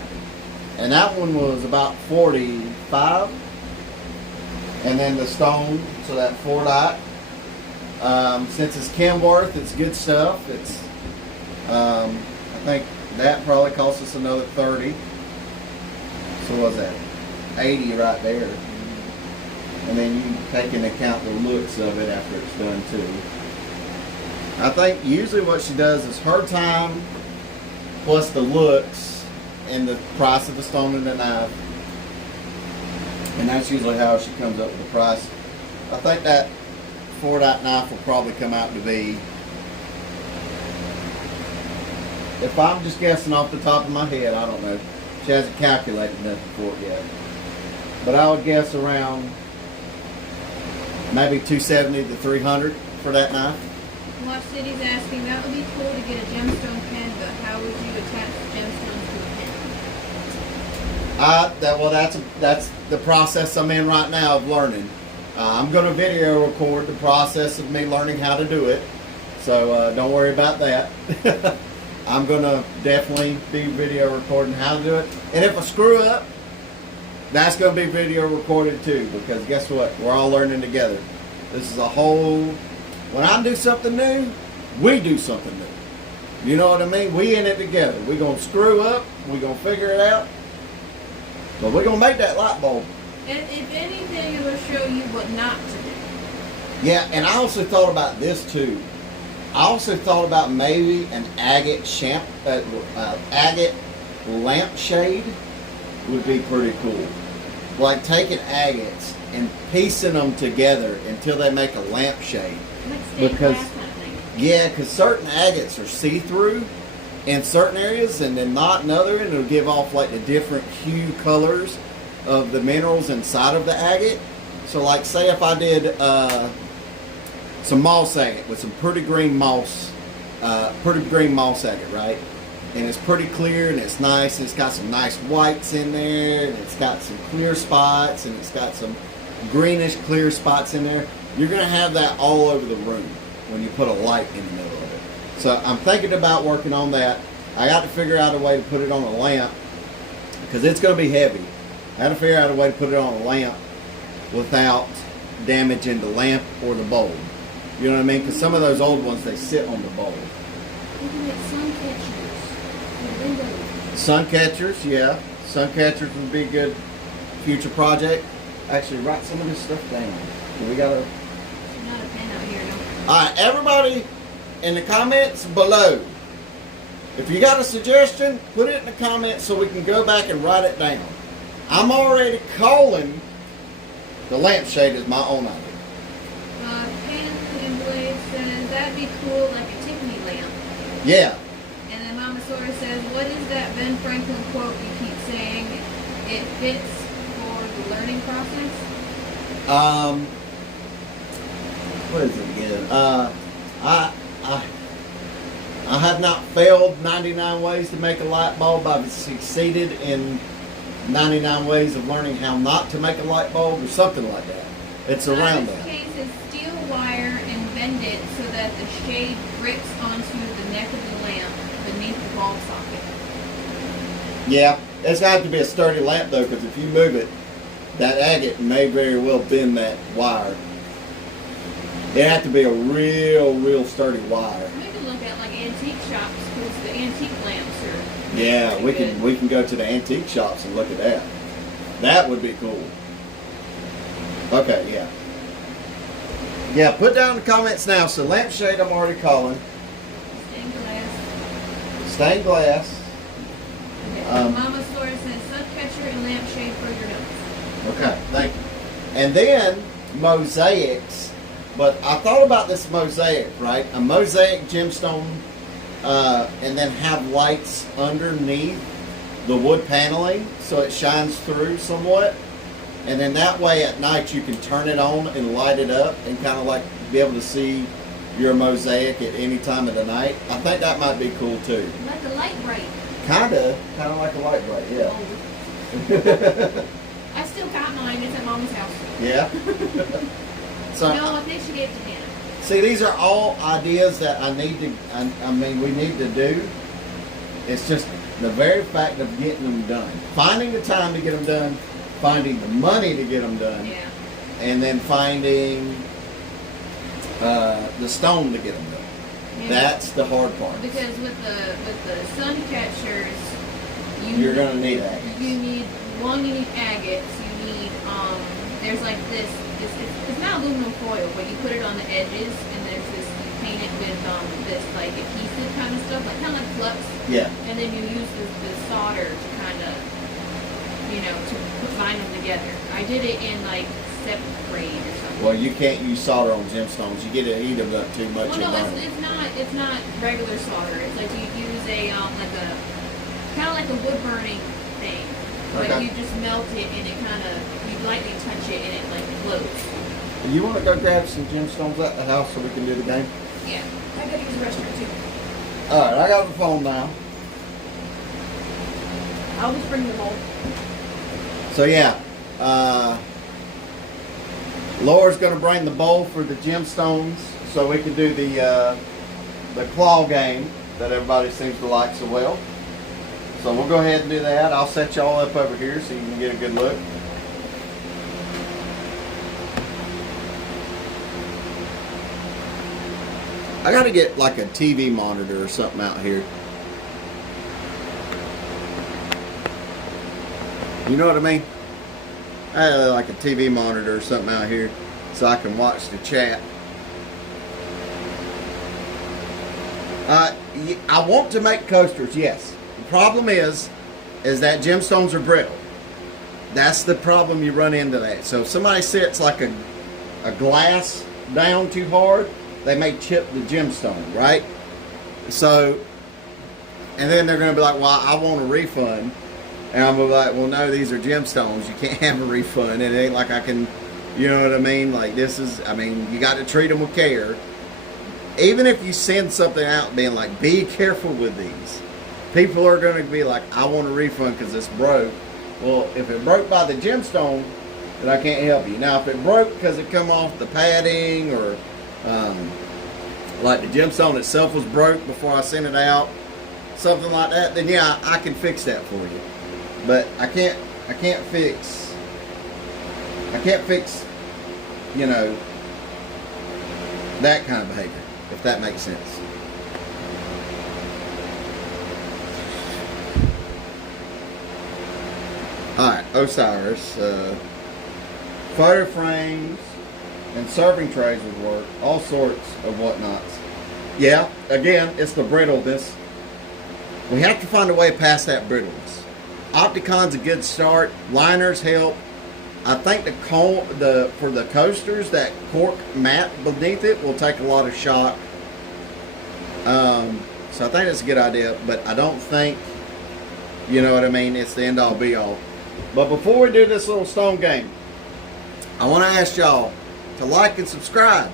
And that one was about 45. And then the stone, so that forite. Since it's Kenworth, it's good stuff. It's, I think that probably cost us another 30. So what was that? 80 right there. And then you take into account the looks of it after it's done too. I think usually what she does is her time plus the looks and the price of the stone and the knife. And that's usually how she comes up with the price. I think that forite knife will probably come out to be, if I'm just guessing off the top of my head, I don't know. She hasn't calculated nothing for it yet. But I would guess around maybe 270 to 300 for that knife. Watch City's asking, that would be cool to get a gemstone pen, but how would you attach gemstones to a pen? That's the process I'm in right now of learning. I'm going to video record the process of me learning how to do it, so don't worry about that. I'm going to definitely be video recording how to do it. And if I screw up, that's going to be video recorded too, because guess what? We're all learning together. This is a whole, when I do something new, we do something new. You know what I mean? We in it together. We're going to screw up. We're going to figure it out. But we're going to make that light bulb. And if anything, it'll show you what not to do. Yeah, and I also thought about this too. I also thought about maybe an agate agate lampshade would be pretty cool. Like taking agates and piecing them together until they make a lampshade. Like stained Because glass kind of Yeah, because certain agates are see-through in certain areas and then not in other, and it'll give off like the different hue colors of the minerals inside of the agate. So like say if I did some moss agate with some pretty green moss agate, right? And it's pretty clear and it's nice and it's got some nice whites in there and it's got some clear spots and it's got some greenish clear spots in there. You're going to have that all over the room when you put a light in the middle of it. So I'm thinking about working on that. I got to figure out a way to put it on a lamp because it's going to be heavy. I got to figure out a way to put it on a lamp without damaging the lamp or the bulb. You know what I mean? Because some of those old ones, they sit on the bulb. You can make sun catchers for windows. Sun catchers, yeah. Sun catchers would be a good future project. Actually, write some of this stuff down. We got to... There's not a pen out here, no. Alright, everybody in the comments below, if you got a suggestion, put it in the comments so we can go back and write it down. I'm already calling the lampshade as my own idea. Pen and Blade says, that'd be cool, like a Tiffany lamp. Yeah. And then Mama Sora says, what is that Ben Franklin quote you keep saying? It fits for the learning process? What is it again? I have not failed 99 ways to make a light bulb. I've succeeded in 99 ways of learning how not to make a light bulb or something like that. It's around This that. case is steel wire and bend it so that the shade grips onto the neck of the lamp beneath the bulb socket. Yeah, it's going to have to be a sturdy lamp though, because if you move it, that agate may very well bend that wire. It has to be a real sturdy wire. We can look at like antique shops because the antique lamps are. Yeah, pretty we good. can go to the antique shops and look at that. That would be cool. Okay, yeah. Yeah, put down in the comments now. So lampshade, I'm already calling. Stained glass. Stained glass. Okay. Mama Sora says sun catcher and lampshade for your notes. Okay, thank you. And then mosaics. But I thought about this mosaic, right? A mosaic gemstone, and then have lights underneath the wood paneling so it shines through somewhat. And then that way at night you can turn it on and light it up and kind of like be able to see your mosaic at any time of the night. I think that might be cool too. Like a light bright. Kind of like a light bright, yeah. Oh. I still got mine. It's at Mama's house. Yeah. So, No, I think she gave it to Hannah. see, these are all ideas that I need to, I mean, we need to do. It's just the very fact of getting them done. Finding the time to get them done, finding the money to get them done, Yeah. and then finding the stone to get them done. Yeah. That's the hard part. Because with the sun catchers, You're going to need agates. You need agates. You need there's like this. It's not aluminum foil, but you put it on the edges, and there's this. You paint it with this like adhesive kind of stuff, like kind of like flux. Yeah. And then you use the solder to kind of, to bind them together. I did it in like 7th grade or something. Well, you can't use solder on gemstones. You get to heat them up too much. Well, no, and burn. it's not regular solder. It's like you use a kind of like a wood burning thing. Like Okay. you just melt it and it kind of you lightly touch it and it like floats. You want to go grab some gemstones at the house so we can do the game? Yeah, I gotta use the restroom too. All right, I got the phone now. I'll just bring the bowl. So yeah, Laura's going to bring the bowl for the gemstones so we can do the claw game that everybody seems to like so well. So we'll go ahead and do that. I'll set y'all up over here so you can get a good look. I got to get like a TV monitor or something out here. You know what I mean? I have like a TV monitor or something out here so I can watch the chat. I want to make coasters, yes. The problem is that gemstones are brittle. That's the problem, you run into that. So if somebody sets like a glass down too hard, they may chip the gemstone, right? So, and then they're going to be like, well, I want a refund. And I'm going to be like, well, no, these are gemstones. You can't have a refund. It ain't like I can, you know what I mean? Like, this is, I mean, you got to treat them with care. Even if you send something out being like, be careful with these, people are going to be like, I want a refund because it's broke. Well, if it broke by the gemstone, then I can't help you. Now, if it broke because it come off the padding or like the gemstone itself was broke before I sent it out, something like that, then yeah, I can fix that for you. But I can't fix, you know, that kind of behavior, if that makes sense. Alright, Osiris, photo frames and serving trays would work, all sorts of whatnots. Yeah, again, it's the brittleness. We have to find a way past that brittleness. Opticon's a good start. Liners help. I think for the coasters, that cork mat beneath it will take a lot of shock. So I think that's a good idea, but I don't think, you know what I mean, it's the end all be all. But before we do this little stone game, I want to ask y'all to like and subscribe.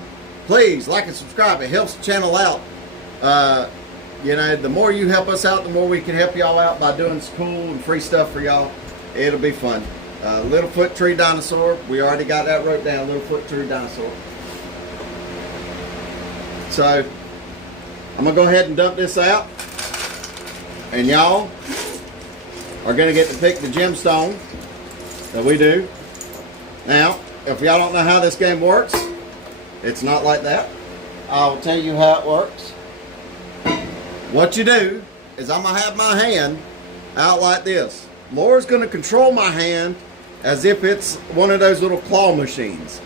Please like and subscribe. It helps the channel out. You know, the more you help us out, the more we can help y'all out by doing some cool and free stuff for y'all. It'll be fun. Littlefoot tree dinosaur. We already got that wrote down. Littlefoot tree dinosaur. So I'm gonna go ahead and dump this out, and y'all are gonna get to pick the gemstone that we do. Now, if y'all don't know how this game works, it's not like that. I'll tell you how it works. What you do is I'm gonna have my hand out like this. Laura's gonna control my hand as if it's one of those little claw machines.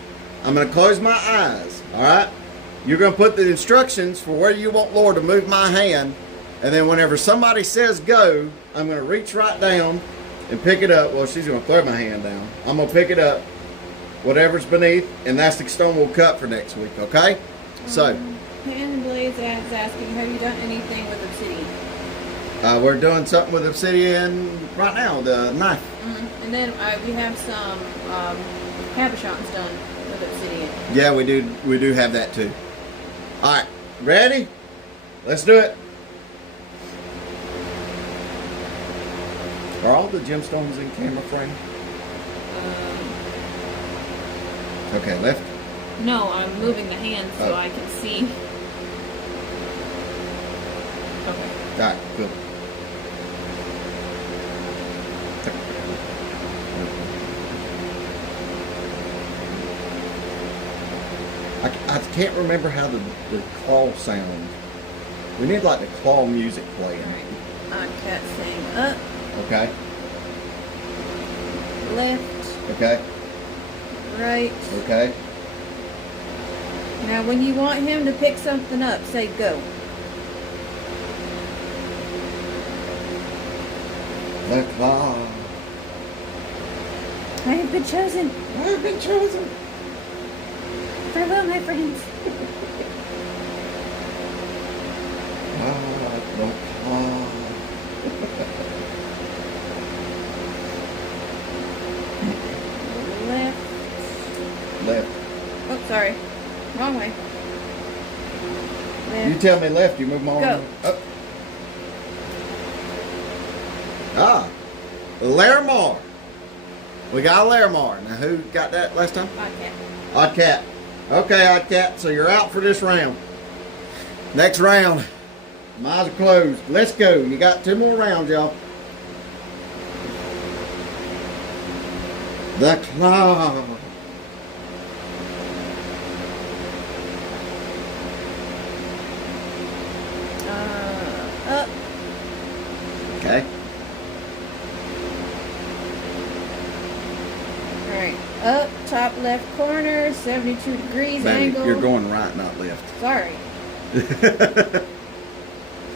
I'm gonna close my eyes, all right? You're gonna put the instructions for where you want Laura to move my hand, and then whenever somebody says go, I'm gonna reach right down and pick it up. Well, she's gonna throw my hand down. I'm gonna pick it up, whatever's beneath, and that's the stone we'll cut for next week, okay? So. Pan Blaze is asking, have you done anything with obsidian? We're doing something with obsidian right now, the knife. Mm-hmm. And then we have some cabochons done with obsidian. Yeah, we do have that too. All right, ready? Let's do it. Are all the gemstones in camera frame? Okay, left. No, I'm moving the hand so I can see. Okay. All right, good. I can't remember how the claw sound. We need like the claw music playing. Alright. Cat saying up. Okay. Left. Okay. Right. Okay. Now when you want him to pick something up, say go. The claw. I have been chosen. I have been chosen. Farewell, my friends. The claw. Left. Left. Oh, sorry. Wrong way. Left. You tell me left, you move my arm. Go. Up. Larimar. We got a Larimar. Now who got that last time? Oddcat. Oddcat. Okay, Oddcat, so you're out for this round. Next round. My eyes are closed. Let's go. You got 2 more rounds, y'all. The claw. Up. Okay. Alright. Up, top left corner, 72 degrees Baby, angle. you're going right, not left. Sorry.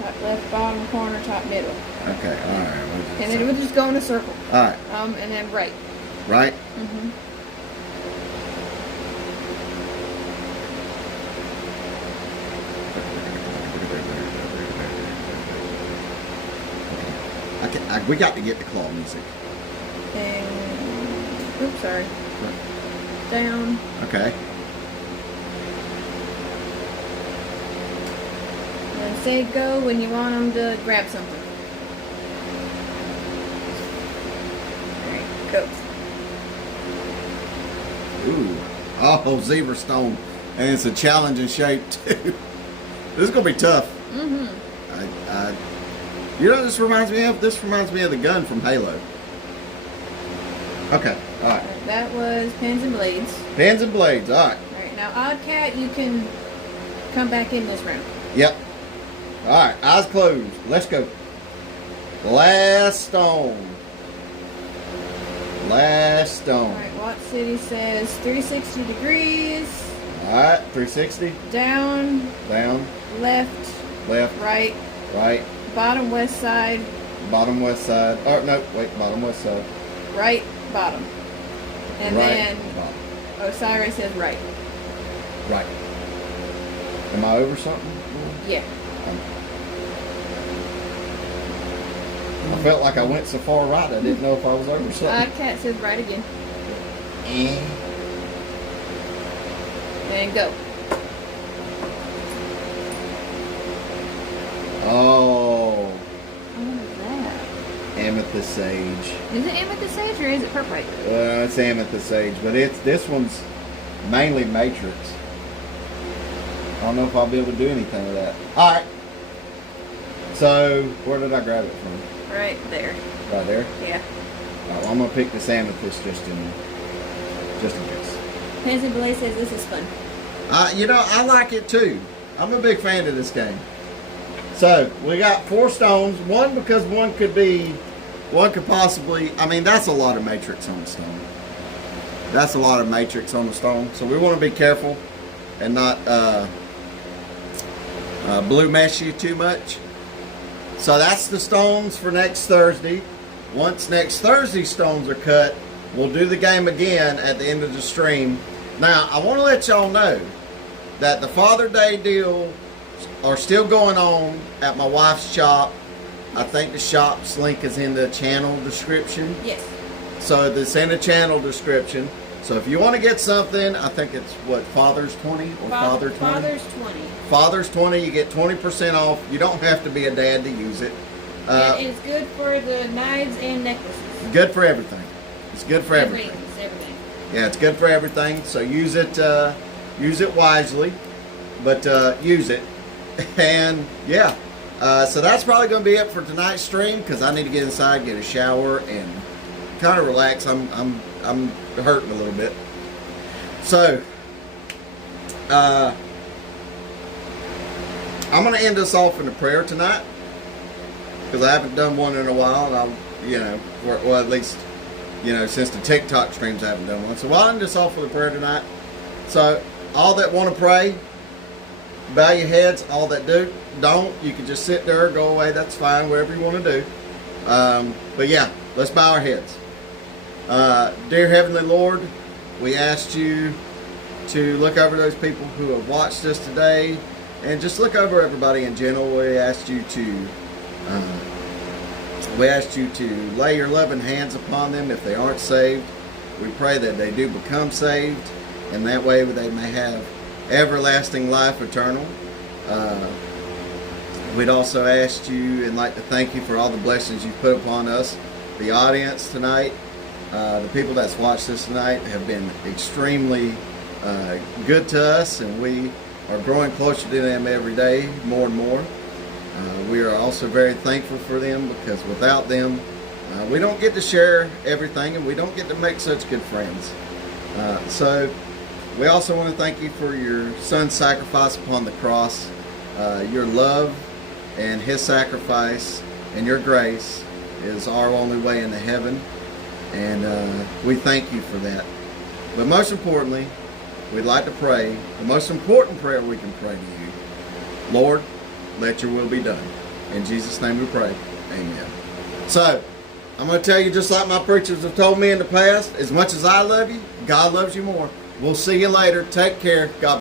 Top left, bottom corner, top middle. Okay, alright. And then we'll just go in a circle. Alright. And then right. Right? Mm-hmm. right, we got to get the claw music. And, oops, sorry. Down. Okay. And say go when you want them to grab something. Alright, go. Ooh. Oh, zebra stone. And it's a challenging shape, too. This is going to be tough. Mm-hmm. You know what this reminds me of? This reminds me of the gun from Halo. Okay, alright. That was pins and blades. Pins and blades, alright. Alright, now Odd Cat, you can come back in this round. Yep. Alright, eyes closed. Let's go. Last stone. Last stone. Alright, Watt City says 360 degrees. Alright, 360. Down. Down. Left. Left. Right. Right. Bottom west side. Bottom west side. Oh, no, wait, bottom west side. Right. Bottom. And Right, then bottom. Osiris says right. Right. Am I over something? Yeah. I felt like I went so far right, I didn't know if I was over Odd something. Cat says right again. And go. Oh, What is that? amethyst sage. Is it amethyst sage or is it perpite? It's amethyst sage, but this one's mainly matrix. I don't know if I'll be able to do anything with that. All right. So where did I grab it from? Right there. Right there. Yeah. All right, well, I'm gonna pick this amethyst just in case. Pins and Blade says this is fun. You know, I like it too. I'm a big fan of this game. So we got 4 stones. One because one could possibly. I mean, that's a lot of matrix on the stone. That's a lot of matrix on the stone. So we want to be careful and not blue mesh you too much. So that's the stones for next Thursday. Once next Thursday's stones are cut, we'll do the game again at the end of the stream. Now, I want to let y'all know that the Father Day deal are still going on at my wife's shop. I think the shop's link is in the channel description. Yes. So it's in the channel description. So if you want to get something, I think it's what, Father's 20 or Father 20? Father's 20. Father's 20, you get 20% off. You don't have to be a dad to use it. And it's good for the knives and necklaces. Good for everything. It's good for everything. Everything. Yeah, it's good for everything. So use it wisely, but use it. And yeah, so that's probably going to be it for tonight's stream because I need to get inside, get a shower, and kind of relax. I'm hurting a little bit. So I'm going to end us off in a prayer tonight because I haven't done one in a while, and well, at least, since the TikTok streams I haven't done one. So I'll end us off with a prayer tonight. So all that want to pray, bow your heads. All that don't, you can just sit there, go away. That's fine, whatever you want to do. But yeah, let's bow our heads. Dear Heavenly Lord, we asked you to look over those people who have watched us today, and just look over everybody in general. We asked you to lay your loving hands upon them if they aren't saved. We pray that they do become saved, and that way they may have everlasting life eternal. We'd also asked you and like to thank you for all the blessings you've put upon us, the audience tonight. The people that's watched this tonight have been extremely good to us, and we are growing closer to them every day, more and more. We are also very thankful for them because without them, we don't get to share everything, and we don't get to make such good friends. So we also want to thank you for your son's sacrifice upon the cross. Your love and his sacrifice and your grace is our only way into heaven. And we thank you for that. But most importantly, we'd like to pray the most important prayer we can pray to you. Lord, let your will be done. In Jesus' name we pray. Amen. So, I'm going to tell you just like my preachers have told me in the past, as much as I love you, God loves you more. We'll see you later. Take care. God